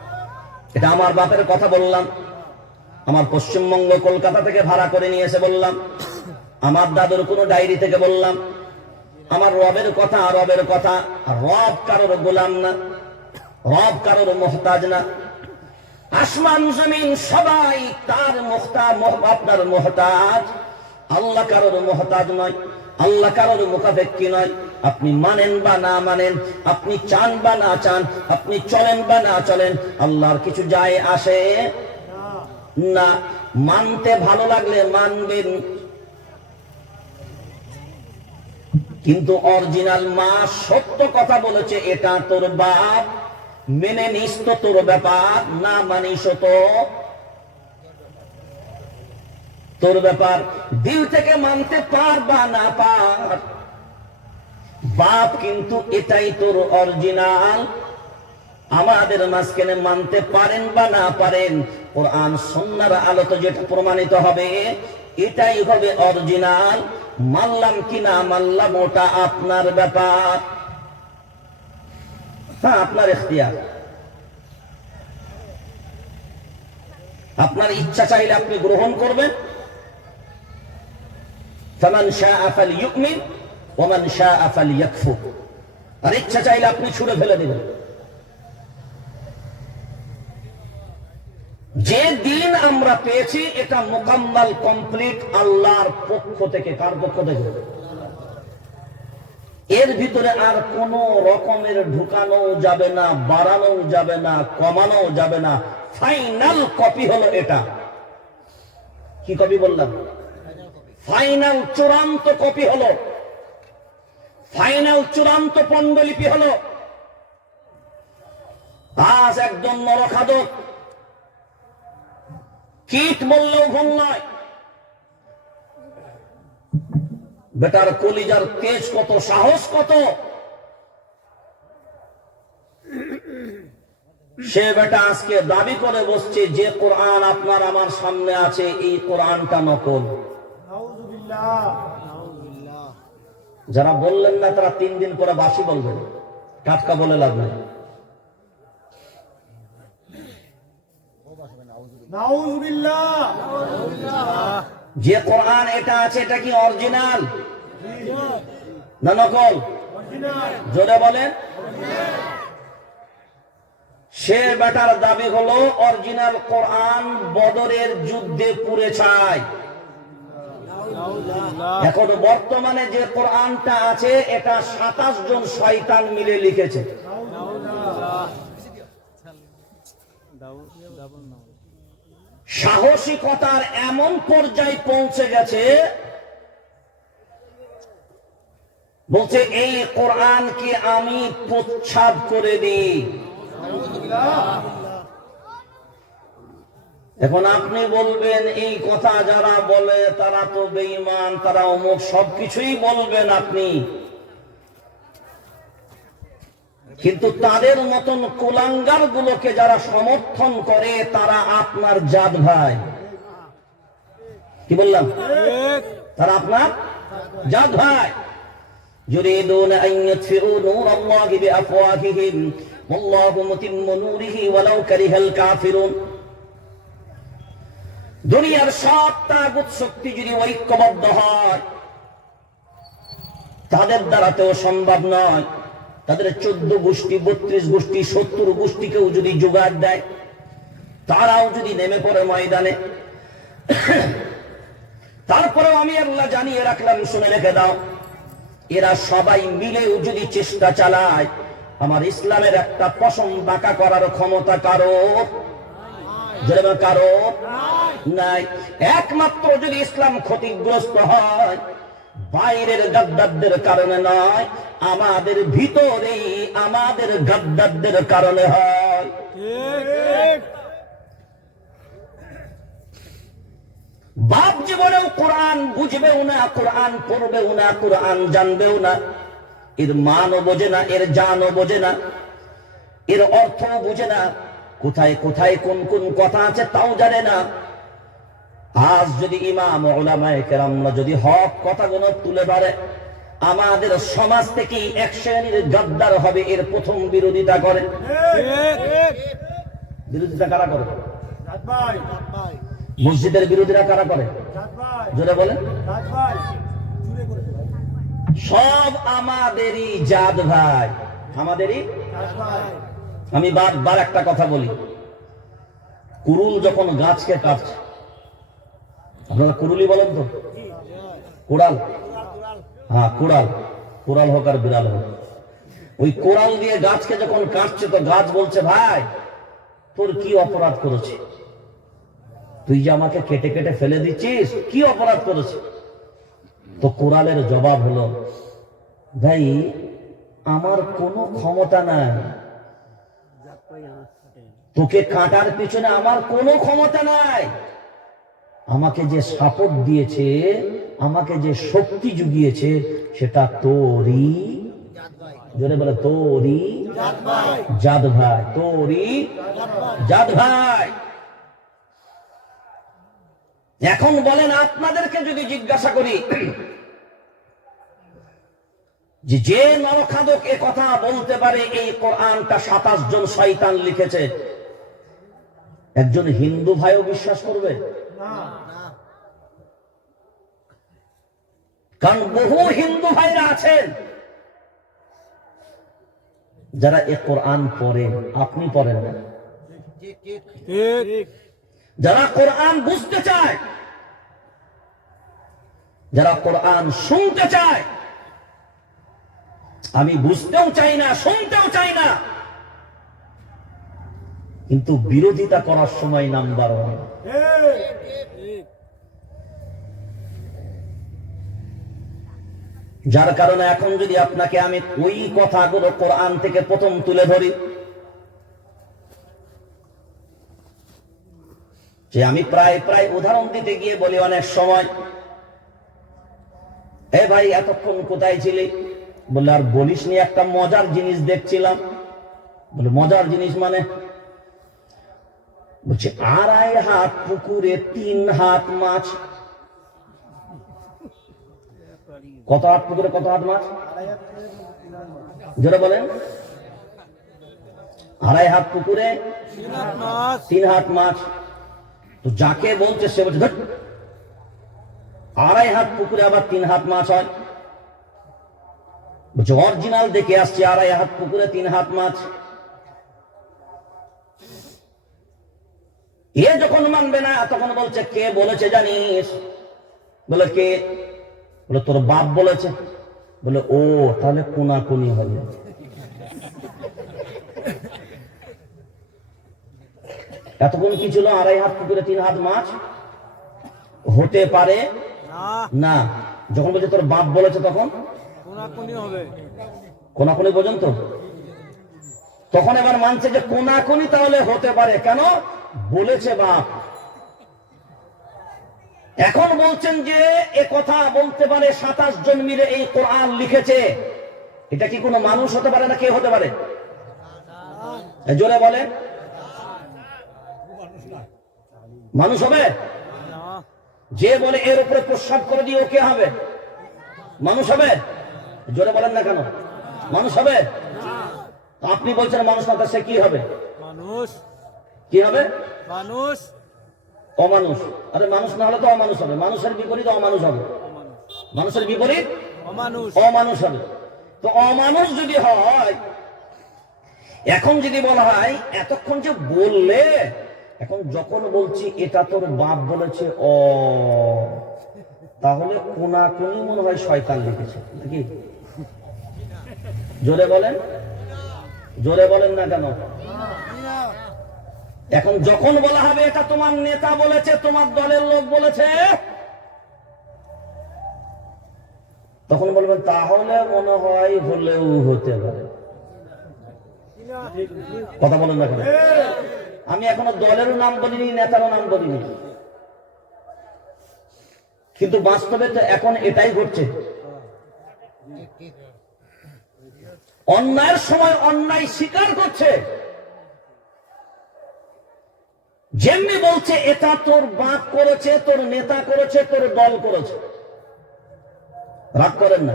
এটা আমার বাপের কথা বললাম, আমার পশ্চিমবঙ্গ কলকাতা থেকে ভাড়া করে নিয়ে এসে বললাম, আমার দাদুর কোনো ডায়েরি থেকে বললাম, আমার রবের কথা, রবের কথা। রব কারোর গোলাম না, রব কারোর মোহতাজ না। আসমান জমিন সবাই তার আপনার মোহতাজ। আল্লাহ কারোর মোহতাজ নয়, আল্লাহ কারোর মুখাপেক্ষী নয়। আপনি মানেন বা না মানেন, আপনি চান বা না চান, আপনি চলেন বা না চলেন, আল্লাহর কিছু যায় আসে না। মানতে ভালো লাগলে মানবেন, কিন্তু অরিজিনাল মা সত্য কথা বলেছে, এটা তোর বাপ, মেনে নিস তো তোর ব্যাপার, না মানিস তো তোর ব্যাপার। দিল থেকে মানতে পার বা না পার, বাপ কিন্তু এটাই তোর অরিজিনাল। আমাদের মাঝখানে মানতে পারেন বা না পারেন, কোরআন সুন্নাহর আলোতে যেটা প্রমাণিত হবে এটাই হবে অরিজিনাল। মানলাম কি না মানলাম ওটা আপনার ব্যাপার, হ্যাঁ আপনার ইখতিয়ার। আপনার ইচ্ছা চাইলে আপনি গ্রহণ করবেন, ফামান শাআ ফালইউমিন ওয়া মান শাআ ফালইয়াকফুর। আর ইচ্ছা চাইলে আপনি ছুঁড়ে ফেলে দিবেন। যে দিন আমরা পেয়েছি এটা মুকাম্মাল, কমপ্লিট আল্লাহর পক্ষ থেকে। কার পক্ষ থেকে? এর ভিতরে আর কোন রকমের ঢুকানো যাবে না, বাড়ানো যাবে না, কমানো যাবে না। ফাইনাল কপি হলো এটা। কি কপি বললাম? ফাইনাল চূড়ান্ত কপি হলো, ফাইনাল চূড়ান্ত পণ্ডলিপি হলো। আজ একজন নরখাদক, কীট বললেও ভুল নয়, বেটার কলিজার তেজ কত, সাহস কত, সে বেটা আজকে দাবি করে বসছে যে কোরআন আপনার আমার সামনে আছে এই কোরআনটা নকল। যারা বললেন না তারা 3 দিন পরে বাসি বলবেন, টাটকা বলে লাভ নেই। যে কোরআন এটা আছে এটা কি অরিজিনাল না নকল? জোরে বলেন। সে বেটার দাবি হলো অরিজিনাল কোরআন বদরের যুদ্ধে পুড়ে ছাই। এখন বর্তমানে যে কোরআনটা আছে এটা 27 জন শয়তান মিলে লিখেছে। সাহসিকতার এমন পর্যায়ে পৌঁছে গেছে, বলছে এই কোরআনকে আমি প্রচ্ছাদ করে দিই। এখন আপনি বলবেন এই কথা যারা বলে তারা তো বেঈমান, তারা অমুক, সবকিছুই বলবেন আপনি, কিন্তু তাদের মতন কুলাঙ্গার গুলোকে যারা সমর্থন করে তারা আপনার জাত ভাই। কি বললাম? তারা আপনার জাত ভাই। يريدون أن يطفئوا نور الله بأفواههم والله متم نوره ولو كره الكافرون। দুনিয়ার সব তাগুত শক্তি যদি ঐক্যবদ্ধ হয় তাদের দ্বারাতেও সম্ভব নয়। তাদের 14 গোষ্ঠী, 32 গোষ্ঠী, 70 গোষ্ঠীকেও যদি জোগাড় দেয়, তারাও যদি নেমে পড়ে ময়দানে, তারপরেও আমি আল্লাহ জানিয়ে রাখলাম, শুনে রেখে দাও, এরা সবাই মিলেও যদি চেষ্টা চালায়, আমার ইসলামের একটা পশম বাঁকা করার ক্ষমতা কারো কারো নাই। একমাত্র যদি ইসলাম ক্ষতিগ্রস্ত হয় বাইরের গাদ্দারদের কারণে নয়, আমাদের ভিতরেই আমাদের গাদ্দারদের কারণে হয়। বাপ জীবনেও কোরআন বুঝবেও না, কোরআন পড়বেও না, কোরআন জানবেও না, এর মানও বোঝে না, এর জানও বোঝে না, এর অর্থও বুঝে না, কোথায় কোথায় কোন কোন কথা আছে তাও জানে না। আজ যদি ইমাম উলামায়ে কেরামরা যদি হক কথাগুলো তুলে ধরে, আমাদের সমাজ থেকে এক শ্রেণীর গাদ্দার হবে, এর প্রথম বিরোধিতা করে। বিরোধিতা কারা করে? মসজিদের বিরোধীরা কারা করে? জোরে বলেন। সব আমাদেরই জাত ভাই, আমাদেরই। আমি বারবার একটা কথা বলি, কুরুল যখন গাছকে কাটছে, আপনারা কুরুলি বলেন তো? কুড়াল, হ্যাঁ কুড়াল, কুড়াল হোক আর বিড়াল হোক, ওই কোড়াল দিয়ে গাছকে যখন কাটছে তো গাছ বলছে, ভাই তোর কি অপরাধ করেছে, তুই যে আমাকে কেটে কেটে ফেলে দিচ্ছিস, কি অপরাধ করেছে? তো কোড়ালের জবাব হলো, ভাই আমার কোনো ক্ষমতা নাই, তোকে কাটার পিছনে আমার কোনো ক্ষমতা নাই, আমাকে যে সাপোর্ট দিয়েছে, আমাকে যে শক্তি জুগিয়েছে, সেটা তোরই, জোরে বলে তোরই জাত ভাই, তোরই জাত ভাই। এখন বলেন, আপনাদেরকে যদি জিজ্ঞাসা করি যে নরখাদক এ কথা বলতে পারে এই কোরআনটা 27 জন শয়তান লিখেছে, একজন হিন্দু ভাইও বিশ্বাস করবে? কারণ বহু হিন্দু ভাইরা আছেন যারা এ কোরআন পড়েন, আপনি পড়েন না, যারা কোরআন বুঝতে চায়, যারা কোরআন শুনতে চায়, আমি বুঝতেও চাই না, শুনতেও চাই না, কিন্তু বিরোধিতা করার সময় নাম্বার 1। যার কারণে এখন যদি আপনাকে আমি ওই কথাগুলো কোরআন থেকে প্রথম তুলে ধরি, যে আমি প্রায় উদাহরণ দিতে গিয়ে বলি অনেক সময়, এ ভাই এতক্ষণ কোথায় ছিলি? বললে আর বলিস নি, একটা মজার জিনিস দেখছিলাম। বলে মজার জিনিস মানে? বলছে 2.5 হাত পুকুরে 3 হাত মাছ। কত হাত পুকুরে কত হাত মাছ? যারা বলেন 2.5 হাত পুকুরে 3 হাত মাছ। তো যাকে বলছে সে বলছে 2.5 হাত পুকুরে আবার 3 হাত মাছ হয়? বলছে অরিজিনাল দেখে আসছে 2.5 হাত পুকুরে 3 হাত মাছ। এ যখন মানবে না তখন বলছে কে বলেছে জানিস? বলে কে? বলে তোর বাপ বলেছে। বলে ও তাহলে কোনাকুনি হবে। এতক্ষণ কি ছিল? 2.5 হাত পুকুরে 3 হাত মাছ হতে পারে না। যখন বলছে তোর বাপ বলেছে তখন কোনাকুনি হবে। কোনাকুনি পর্যন্ত তখন এবার মানছে যে কোনাকুনি তাহলে হতে পারে, কেন? বলেছে বাপ। এখন বলছেন যে এ কথা বলতে পারে 27 জন মিলে এই কোরআন লিখেছে। এটা কি কোনো মানুষ হতে পারে না কে হতে পারে? জোরে বলে। মানুষ হবে? যে বলে এর উপরে প্রস্রাব করে দিয়ে ও কে হবে? মানুষ হবে? জোরে বলেন না কেন? মানুষ হবে? আপনি বলছেন মানুষ না, সে কি হবে? মানুষ। কি হবে? মানুষ। অমানুষ। আরে মানুষ না হলে তো অমানুষ হবে। মানুষের বিপরীত অমানুষ হবে। মানুষের বিপরীত অমানুষ হবে। তো অমানুষ যদি হয়, এখন যদি বলা হয় এতক্ষণ যে বললে, এখন যখন বলছি এটা তোর বাপ বলেছে, ও তাহলে কোনাকুনি মনে হয় শয়তান লিখেছে নাকি? জোরে বলেন। জোরে বলেন না কেন? এখন যখন বলা হবে এটা তোমার নেতা বলেছে, তোমার দলের লোক বলেছে, তখন বলবেন তাহলে মনে হয় হলেও হতে পারে। কথা বলেন না কেন? আমি এখনো দলেরও নাম বলিনি, নেতারও নাম বলিনি, কিন্তু বাস্তবে তো এখন এটাই ঘটছে। অন্যায়ের সময় অন্যায় স্বীকার করছে। যেমনি বলছে এটা তোর বাপ করেছে, তোর নেতা করেছে, তোর দল করেছে। রাগ করেন না।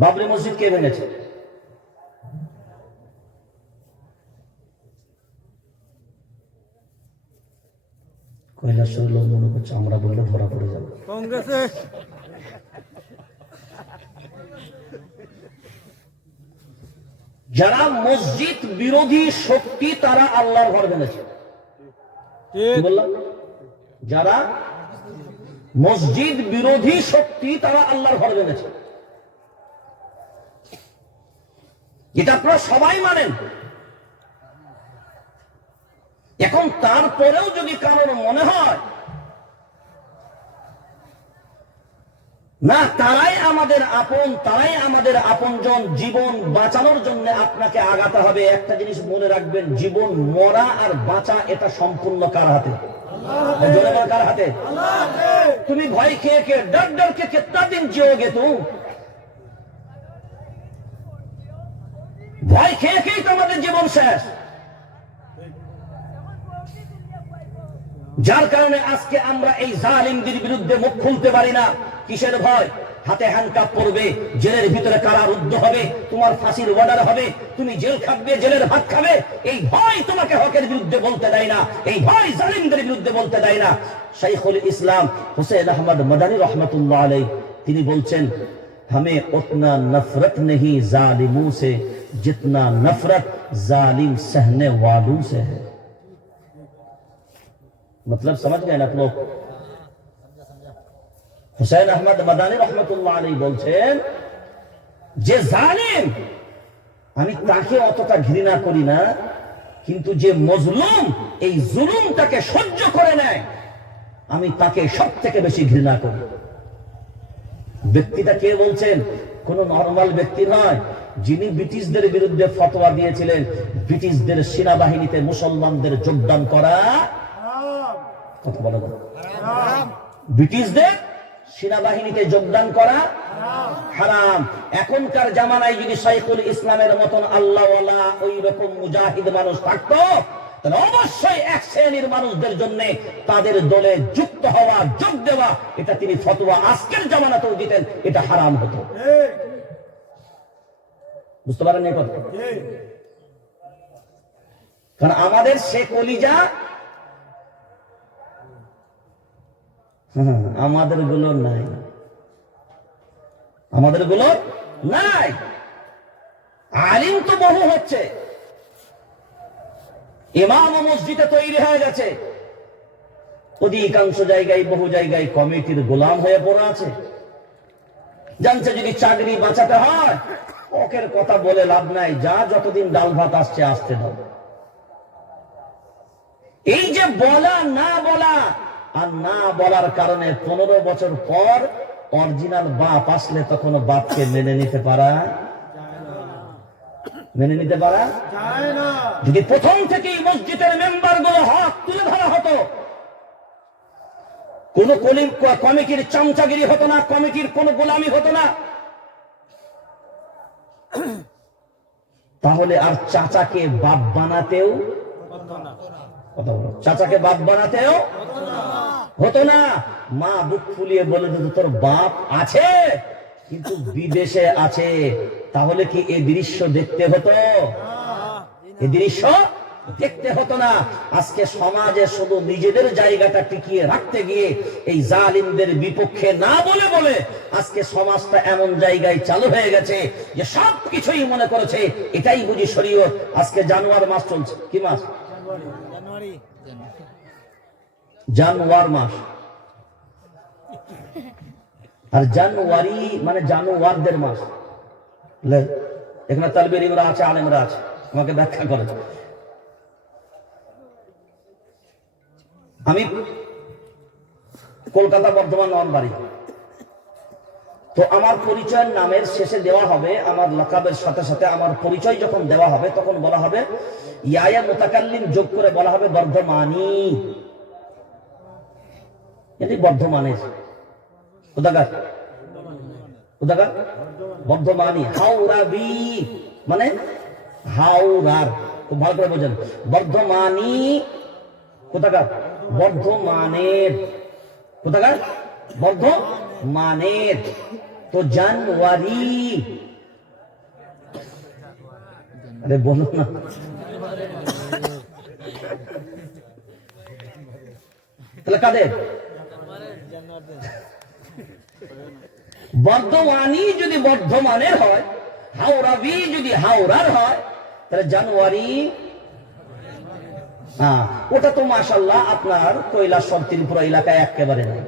বাবরি মসজিদ কে ভেঙেছে? কৈলাসের লোক মনে করছে আমরা বললে ধরা পড়ে যাবে। যারা মসজিদ বিরোধী শক্তি তারা আল্লাহর ঘর বেঁধেছে। বললাম যারা মসজিদ বিরোধী শক্তি তারা আল্লাহর ঘর বেঁধেছে। এটা আপনারা সবাই মানেন। এখন তারপরেও যদি কারোর মনে হয় না তারাই আমাদের আপন, তারাই আমাদের আপনজন, জীবন বাঁচানোর জন্য আপনাকে আগাতে হবে, একটা জিনিস মনে রাখবেন, জীবন মরা আর বাঁচা এটা সম্পূর্ণ কার হাতে? কার হাতে? তুমি ভয় খেয়ে কে ডর ডর के कितना दिन जियोगे तुम? ভয় খেয়ে খেয়ে তোমাদের জীবন শেষ। যার কারণে আজকে আমরা এই জালিমদের বিরুদ্ধে মুখ খুলতে পারি না। কিসের ভয়? হাতে হ্যান্ডকাপ পড়বে, জেলের ভিতরে কারারুদ্ধ হবে, তোমার ফাঁসির অর্ডার হবে, তুমি জেল খাবে, জেলের ভাত খাবে। এই ভয় তোমাকে হকের বিরুদ্ধে বলতে দেয় না, এই ভয় জালিমদের বিরুদ্ধে বলতে দেয় না। শাইখুল ইসলাম হুসেন আহমদ মাদানী রহমতুল্লাহ আলাইহি তিনি বলছেন, हमें उतना नफरत नहीं जालिमों से जितना नफरत जालिम सहने वालों से है। मतलब समझ गए ना आप लोग? হুসেন আহমদ মাদানী রহমতুল্লাহ আলাইহি বলছেন যে জালিম আমি তাকে অতটা ঘৃণা করি না, কিন্তু যে মজলুম এই জুলুমটাকে সহ্য করে নেয় আমি তাকে সব থেকে বেশি ঘৃণা করি। ব্যক্তিটা কে বলছেন? কোন নরমাল ব্যক্তি নয়, যিনি ব্রিটিশদের বিরুদ্ধে ফতোয়া দিয়েছিলেন ব্রিটিশদের সেনাবাহিনীতে মুসলমানদের যোগদান করা কত বড় কথা। ব্রিটিশদের সেনাবাহিনীতে যোগদান করা হারাম। এখনকার জামানায় যদি শাইখুল ইসলামের মতন আল্লাহওয়ালা ওই রকম মুজাহিদ মানুষ থাকতো তাহলে অবশ্যই এক শ্রেণীর মানুষদের জন্য তাদের দলে যুক্ত হওয়া, যোগ দেওয়া, এটা তিনি ফতোয়া আজকের জামানাতেও দিতেন, এটা হারাম হতো। বুঝতে পারেন এই কথা? কারণ আমাদের সে কলিজা আমাদের গুলো নাই, আমাদের গুলো নাই। আলিম তো বহু হচ্ছে, ইমাম মসজিদে তৈরি হয়ে গেছে, অধিকাংশ জায়গায় বহু জায়গায় কমিটির গোলাম হয়ে পড়ে আছে। জানছে যদি চাকরি বাঁচাতে হয় ওকের কথা বলে লাভ নাই, যা যতদিন ডাল ভাত আসছে আসতে দাও। এই যে বলা না বলা আর না বলার কারণে 15 বছর পর অরিজিনাল বাপ আসলে তখন বাপকে মেনে নিতে পারা যায় না। যদি প্রথম থেকেই মসজিদের মেম্বার গুলো হক তুলে ধরা হতো, কোন কমিটির চামচাগিরি হতো না, কমিটির কোন গোলামি হতো না, তাহলে আর চাচাকে বাপ বানাতেও চাচাকে বাপ বানাতেও হতো না। মা বুক ফুলিয়ে বলে দিত তোর বাপ আছে কিন্তু বিদেশে আছে, তাহলে কি এই দৃশ্য দেখতে হতো? এই দৃশ্য দেখতে হতো না। আজকে সমাজে শুধু নিজেদের জায়গাটা টিকিয়ে রাখতে গিয়ে এই জালিমদের বিপক্ষে না বলে বলে আজকে সমাজটা এমন জায়গায় চালু হয়ে গেছে যে সব কিছুই মনে করেছে এটাই বুঝি শরীয়ত। আজকে জানুয়ারি মাস চলছে, কি মাস? জানুয়ারি মাস। আর জানুয়ারি মানে জানুয়ারদের মাস। এখানে তালবে ইলমরা আছে, আলেমরা আছে, আমাকে ব্যাখ্যা করে। আমি কলকাতা বর্ধমান নবাবাড়ি, তো আমার পরিচয়ের নামের শেষে দেওয়া হবে আমার লাকাবের সাথে সাথে আমার পরিচয় যখন দেওয়া হবে তখন বলা হবে ইয়া মুতাকাল্লিম যোগ করে বলা হবে বর্ধমানী। এটি বর্ধমানের কোথাকার? কোথাকার? বর্ধমানী। হাওড়াবি মানে হাওড়ার, খুব ভালো করে বোঝেন। বর্ধমানী কোথাকার? বর্ধমানের। কোথাকার? বর্ধমানের। তো জানুয়ারি, আরে বলো না, তাহলে কাদের? বর্ধমানি যদি বর্ধমানের হয়, হাওড়াবি যদি হাওড়ার হয়, তাহলে জানুয়ারি ওটা তো মাশাআল্লাহ আপনার কৈলাসহর ত্রিপুরা এলাকায় একেবারে নাই।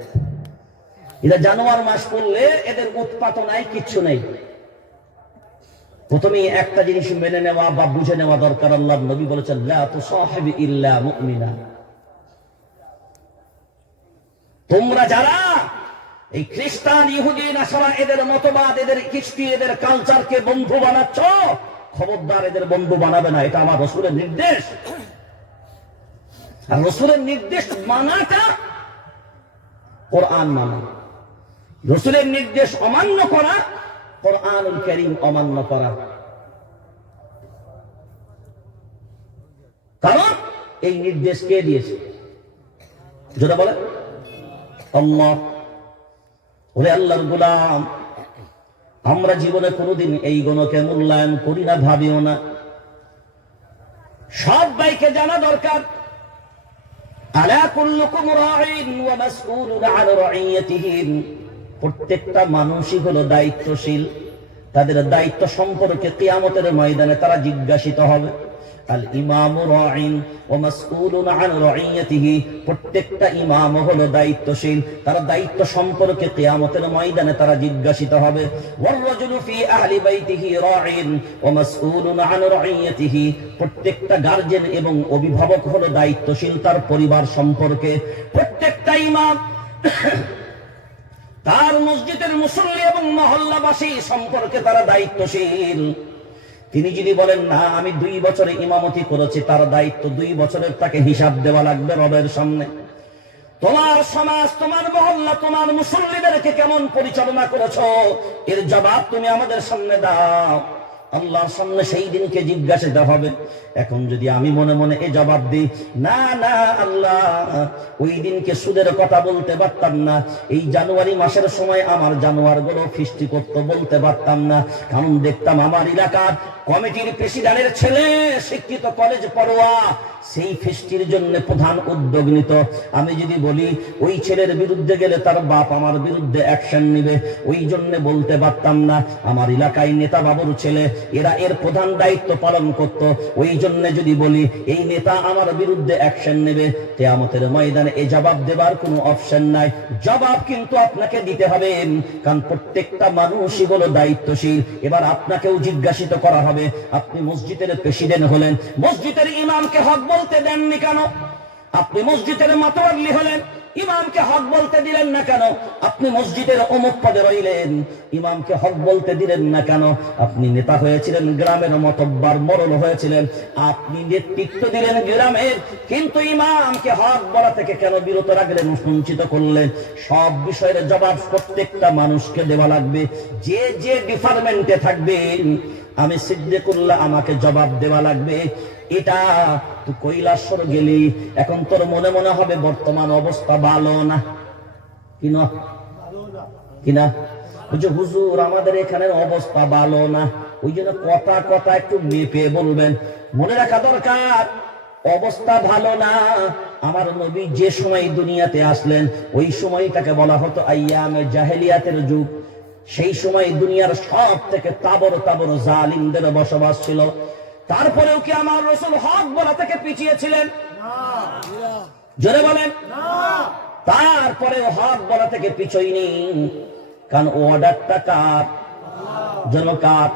এরা জানুয়ারি মাস পড়লে এদের উৎপাত নাই, কিচ্ছু নেই। প্রথমে একটা জিনিস মেনে নেওয়া বা বুঝে নেওয়া দরকার। আল্লাহর নবী বলেছেন লা তুসাহিবি ইল্লা মুমিনা। তোমরা যারা এই খ্রিস্টান, ইহুদি, নাসারা এদের মতবাদ, এদের কৃষ্টি, এদের কালচারকে বন্ধু বানাচ্ছ, খবরদার এদের বন্ধু বানাবে না। এটা আমার রাসূলের নির্দেশ। আর রাসূলের নির্দেশ মানাটা কোরআন মানা, রাসূলের নির্দেশ অমান্য করা কোরআনুল কারীম অমান্য করা। কারণ এই নির্দেশ কে দিয়েছে? যেটা বলে আল্লাহ। ওরে আল্লাহর গোলাম, আমরা জীবনে কোনোদিন এই গণকে মূল্যায়ন করি না, ভাবিও না। সবাইকে জানা দরকার আলা কুল্লুকুম রাঈন ওয়া মাসউলুন আন রাঈয়াতিহি। প্রত্যেকটা মানুষই হলো দায়িত্বশীল, তাদের দায়িত্ব সম্পর্কে কিয়ামতের ময়দানে তারা জিজ্ঞাসিত হবে। আল ইমামু রাঈন ওয়া মাসউলুন আন রাঈয়াতিহি। প্রত্যেকটা ইমাম হলো দায়িত্বশীল, তারা দায়িত্ব সম্পর্কে কিয়ামতের ময়দানে তারা জিজ্ঞাসিত হবে। ওয়ার রাজুলু ফি আহলি বাইতিহি রাঈন ওয়া মাসউলুন আন রাঈয়াতিহি। প্রত্যেকটা গার্জিয়ান এবং অভিভাবক হলো দায়িত্বশীল তার পরিবার সম্পর্কে। প্রত্যেকটা ইমাম তার মসজিদের মুসল্লি এবং মহল্লাবাসী সম্পর্কে তারা দায়িত্বশীল। তিনি যদি বলেন না আমি 2 বছরে ইমামতি করেছি, তার দায়িত্ব 2 বছরের তাকে হিসাব দেওয়া লাগবে রবের সামনে। তোমার সমাজ, তোমার মহল্লা, তোমার মুসল্লিদেরকে কেমন পরিচালনা করেছো, এর জবাব তুমি আমাদের সামনে দাও। আল্লাহর সামনে সেই দিনকে জিজ্ঞাসিত হবে। এখন যদি আমি মনে মনে এ জবাব দিই না না আল্লাহ, ওই দিনকে সুদের কথা বলতে পারতাম না, এই জানুয়ারি মাসের সময় আমার জানুয়ারগুলো ফিস্টি করতে বলতে পারতাম না, কারণ দেখতাম আমার এলাকার কমিটির প্রেসিডেন্টের ছেলে শিক্ষিত কলেজ পড়ুয়া সেই ফিস্টির জন্য প্রধান উদ্যোগ নিত। আমি যদি বলি ওই ছেলের বিরুদ্ধে গেলে তার বাপ আমার বিরুদ্ধে অ্যাকশন নেবে, ওই জন্য বলতে পারতাম না। আমার এলাকায় নেতা বাবুর ছেলে এরা এর প্রধান দায়িত্ব পালন করত, ওই জন্য যদি বলি এই নেতা আমার বিরুদ্ধে অ্যাকশন নেবে, কিয়ামতের ময়দানে এই জবাব দেবার কোনো অপশন নাই। জবাব কিন্তু আপনাকে দিতে হবে, কারণ প্রত্যেকটা মানুষই হলো দায়িত্বশীল। এবার আপনাকেও জিজ্ঞাসিত করা হবে, আপনি মসজিদের প্রেসিডেন্ট হলেন, মসজিদের ইমামকে হক বলতে দেননি কেন? আপনি মসজিদের মাতোয়াল্লি হলেন, ইমামকে হক বলতে দিলেন না কেন? আপনি মসজিদের অমুক পদে রইলেন, ইমামকে হক বলতে দিলেন না কেন? আপনি নেতা হয়েছিলেন, গ্রামের মতব্বার মরল হয়েছিলেন, আপনি নেতৃত্ব দিলেন গ্রামের, কিন্তু ইমামকে হক বলা থেকে কেন বিরত রাখলেন, সঞ্চিত করলেন? সব বিষয়ের জবাব প্রত্যেকটা মানুষকে দেওয়া লাগবে। যে যে ডিপার্টমেন্টে থাকবেন, আমি সিদ্দিকুল্লাহ আমাকে জবাব দেওয়া লাগবে। এটা তুই কৈলাসহর গেলি, এখন তোর মনে মনে হবে বর্তমান অবস্থা ভালো না, কিনা বুঝো হুজুর আমাদের এখানের অবস্থা ভালো না, ওই জন্য কথা কথা একটু মেপে বলবেন। মনে রাখা দরকার অবস্থা ভালো না। আমার নবী যে সময় দুনিয়াতে আসলেন ওই সময়টাকে বলা হতো আইয়ামে জাহেলিয়াতের যুগ। সেই সময় দুনিয়ার সব থেকে তাবর তাবর জালিমদের বসবাস ছিল। তারপরেও কি আমার রাসূল হক বলা থেকে পিছিয়েছিলেন? জোরে বলেন। তারপরেও হক বলা থেকে পিছায়নি, কারণ অর্ডারটা কার জন্য? কার?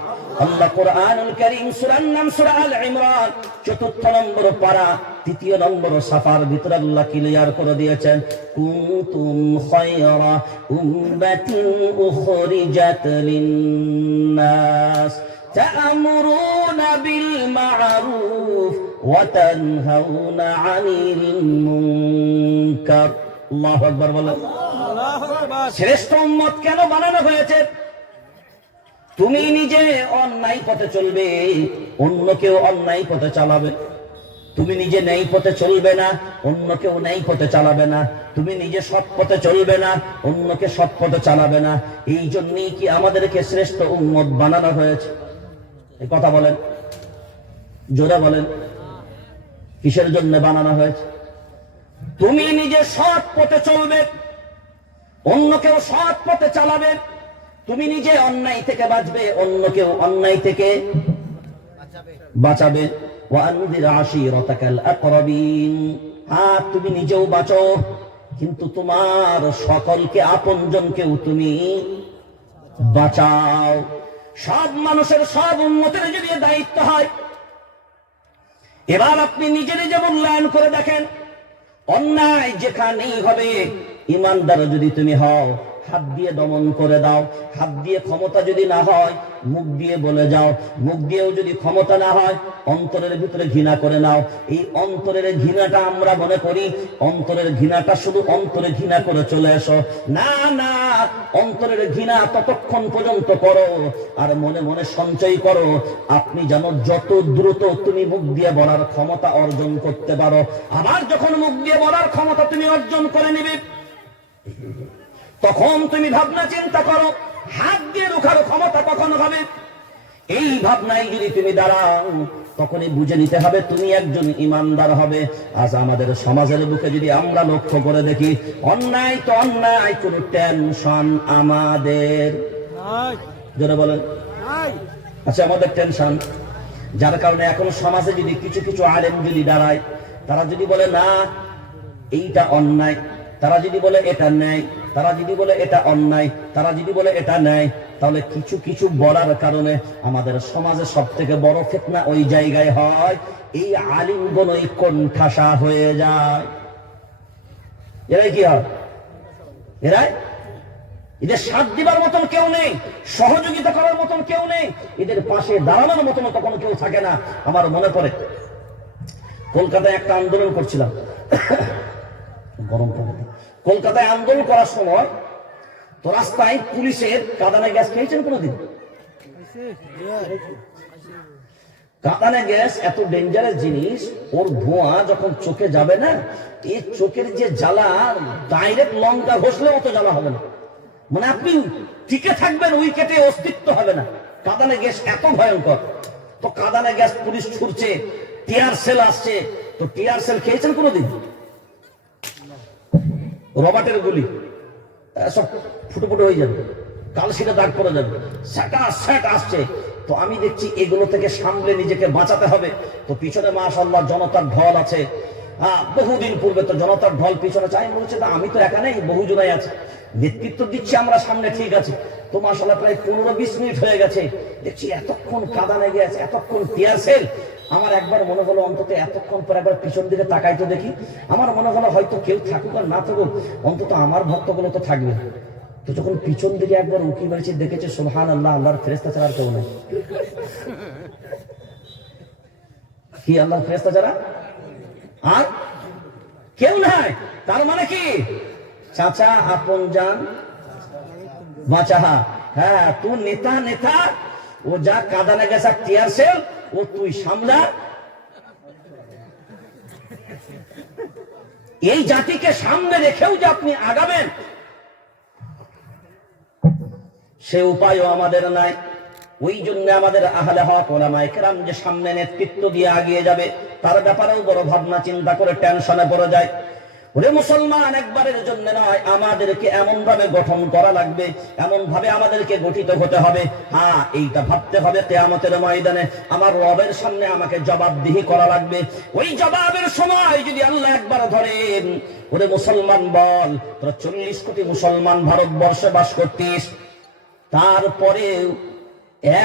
আল্লাহ কোরআনুল কারীম সূরার নাম সূরা আল ইমরান ৪র্থ নম্বর পারা ৩য় নম্বর সাফার ভিতরে আল্লাহ ক্লিয়ার করে দিয়েছেন, কুনতুম খায়রা উম্মাতিন উখরিজাত লিন-নাস তা'মুরুনা বিল মা'রুফ ওয়া তানহাউনা 'আনিল মুনকার। আল্লাহু আকবার বলেন। আল্লাহু আকবার। শ্রেষ্ঠ উম্মত কেন বানানো হয়েছে? তুমি নিজে অন্যায় পথে চলবে, অন্য কেউ অন্যায় পথে চালাবে। তুমি নিজে ন্যায় পথে চলবে না, অন্য কেউ ন্যায় পথে চালাবে না। তুমি নিজে সৎ পথে চলবে না, অন্যকে সৎ পথে চালাবে না। এই জন্যই কি আমাদেরকে শ্রেষ্ঠ উম্মত বানানো হয়েছে? এই কথা বলেন, জোরে বলেন, কিসের জন্য বানানো হয়েছে? তুমি নিজে সৎ পথে চলবে, অন্যকেও সৎ পথে চালাবে। তুমি নিজে অন্যায় থেকে বাঁচবে, অন্যকেও অন্যায় থেকে বাঁচাবে। ওয়ানদির আশিরাতাকাল আকরাবিন, আর তুমি নিজেও বাঁচো, কিন্তু তোমার সকলকে আপনজনকেও তুমি বাঁচাও। সব মানুষের, সব উম্মতের যদি দায়িত্ব হয়, এবার আপনি নিজে নিজে মূল্যায়ন করে দেখেন। অন্যায় যেখানেই হবে, ইমানদার যদি তুমি হও, হাত দিয়ে দমন করে দাও। হাত দিয়ে ক্ষমতা যদি না হয়, মুখ দিয়ে বলে যাও। মুখ দিয়েও যদি ক্ষমতা না হয়, অন্তরের ভিতরে ঘৃণা করে নাও। এই অন্তরের ঘৃণাটা আমরা মনে করি অন্তরের ঘৃণাটা শুধু অন্তরে ঘৃণা করে চলে এসো। না না, অন্তরের ঘৃণা ততক্ষণ পর্যন্ত করো আর মনে মনে সঞ্চয় করো। আপনি জানো যত দ্রুত তুমি মুখ দিয়ে বলার ক্ষমতা অর্জন করতে পারো, আবার যখন মুখ দিয়ে বলার ক্ষমতা তুমি অর্জন করে নিবে, তখন তুমি ভাবনা চিন্তা করো হাত দিয়ে রুখার ক্ষমতা কখন হবে। এই ভাবনায় যদি তুমি দাঁড়াও, তখনই বুঝে নিতে হবে তুমি একজন ইমানদার হবে। আজ আমাদের সমাজের বুকে যদি আমরা লক্ষ্য করে দেখি, অন্যায় তো অন্যায়, কোন টেনশন আমাদের যারা বলেন আচ্ছা আমাদের টেনশন, যার কারণে এখন সমাজে যদি কিছু কিছু আলেম যদি দাঁড়ায়, তারা যদি বলে না এইটা অন্যায়, তারা যদি বলে এটা ন্যায়, তারা যদি বলে এটা অন্যায়, তারা যদি বলে এটা ন্যায়, তাহলে কিছু কিছু বলার কারণে আমাদের সমাজে সব থেকে বড় ফিতনা ওই জায়গায় হয়, এই আলিমগণই কোণঠাসা হয়ে যায়। এরাই কি হয়? এদের সাথ দিবার মতন কেউ নেই, সহযোগিতা করার মতন কেউ নেই, এদের পাশে দাঁড়ানোর মতন তখন কেউ থাকে না। আমার মনে পড়ে কলকাতায় একটা আন্দোলন করছিলাম, গরম কলকাতায় আন্দোলন করার সময় তো রাস্তায় পুলিশের কাঁদানে গ্যাস খেয়েছেন কোনোদিন? কাঁদানে গ্যাস এত ডেঞ্জারাস জিনিস, ওর ধোঁয়া যখন চোখে যাবে না, এই চোখের যে জ্বালা, ডাইরেক্ট লঙ্কা ঘষলে অত জ্বালা হবে না, মানে আপনি টিকে থাকবেন, উইকেটে অস্তিত্ব হবে না। কাঁদানে গ্যাস এত ভয়ঙ্কর। তো কাঁদানে গ্যাস পুলিশ ছুটছে, টিয়ার সেল আসছে। তো টিয়ার সেল খেয়েছেন কোনোদিন? রবার্টের গুলি সব ফুটো ফুটো হয়ে যাবে, কালশিটা দাগ পড়ে যাবে, স্যাট আসছে। তো আমি দেখছি এগুলো থেকে সামলে নিজেকে বাঁচাতে হবে। তো পিছনে মাশাআল্লাহ জনতার ঢল আছে। বহুদিন পূর্বে তো জনতার ঢল পিছনে চাই বলছে, আমি তো একা নেই, বহু জনাই আছে, নেতৃত্ব দিচ্ছি আমরা সামনে, ঠিক আছে। তো মাশাআল্লাহ প্রায় 15-20 মিনিট হয়ে গেছে, দেখছি এতক্ষণ কাঁদানে গেছে, এতক্ষণ টিয়ার সেল। আমার একবার মনে হলো অন্তত এতক্ষণ পর একবার পিছন দিকে তাকাই তো দেখি। আমার মনে হলো হয়তো কেউ থাকুক আর না থাকুক, অন্তত আমার ভক্তগুলো তো থাকবে। তো যখন পিছন দিকে একবার উকি মেরেছে, দেখেছে সুবহানাল্লাহ, আল্লাহর ফেরেশতা ছাড়া আর কেউ নেই। কি আল্লাহর ফেরেশতা ছাড়া আর কেউ নাই? তার মানে কি? চাচা আপন জান বাঁচা। হ্যাঁ, তুই নেতা নেতা, ও যা কাঁদানে গেছে টিয়ার সেল, ও তুই সামলা। এই জাতিকে সামনে রেখেও যে আপনি আগাবেন, সে উপায়ও আমাদের নাই। ওই জন্য আমাদের আহলে হক ওলামায়ে কেরাম যে সামনে নেতৃত্ব দিয়ে আগিয়ে যাবে, তার ব্যাপারেও বড় ভাবনা চিন্তা করে টেনশনে পড়ে যায়। ওরে মুসলমান, একবারের জন্য নয়, আমাদেরকে এমন ভাবে গঠন করা লাগবে, এমন ভাবে আমাদেরকে গঠিত হতে হবে। হ্যাঁ, এইটা ভাবতে হবে কিয়ামতের ময়দানে আমার রবের সামনে আমাকে জবাবদিহি করা লাগবে। ওই জবাবের সময় যদি আল্লাহ একবার ধরেন, ওরে মুসলমান বল, তোরা 40 কোটি মুসলমান ভারতবর্ষে বাস করতিস, তারপরে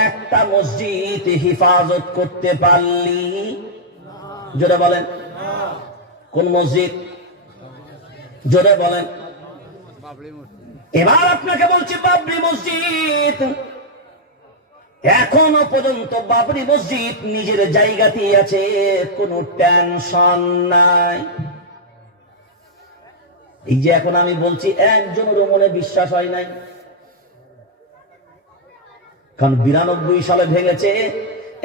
একটা মসজিদ হিফাজত করতে পারলি? জোরে বলেন, কোন মসজিদ? জোরে বলেন। এবার আপনাকে বলছি বাবরি মসজিদ। এখনো পর্যন্ত বাবরি মসজিদ নিজের জায়গাতেই আছে, কোনো টেনশন নাই। এই যে এখন আমি বলছি, একজনেরও মনে বিশ্বাস হয় নাই, কারণ 92 সালে ভেঙেছে।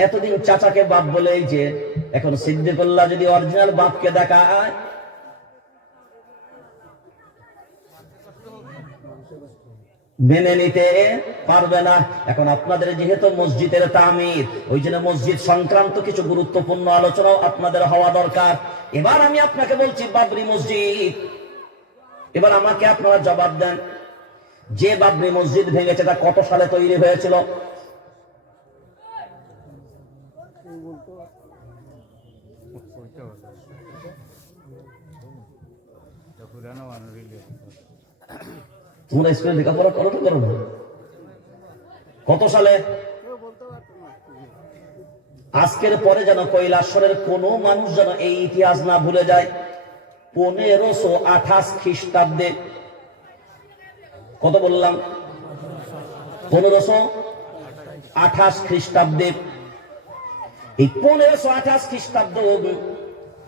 এতদিন চাচাকে বাপ বলে, এই যে এখন সিদ্দিকুল্লাহ যদি অরিজিনাল বাপকে দেখায়, মেনে নিতে পারবে না। এখন আপনাদের যেহেতু মসজিদের তামির, ওই জন্য মসজিদ সংক্রান্ত কিছু গুরুত্বপূর্ণ আলোচনাও আপনাদের হওয়া দরকার। এবার আমি আপনাকে বলছি বাবরি মসজিদ, এবার আমাকে আপনারা জবাব দেন, যে বাবরি মসজিদ ভেঙেছে তা কত সালে তৈরি হয়েছিল? তোমরা স্কুলে লেখাপড়া করো তো করো না? কত সালে? আজকের পরে যেন কৈলাসরের কোন মানুষ যেন এই ইতিহাস না ভুলে যায়। 1528 খ্রিস্টাব্দে, কত বললাম? 1528 খ্রিস্টাব্দে। এই 1528 খ্রিস্টাব্দ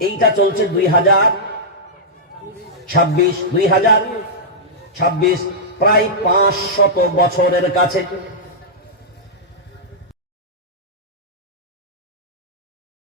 এইটা চলছে 2026, প্রায় 500 বছরের কাছে।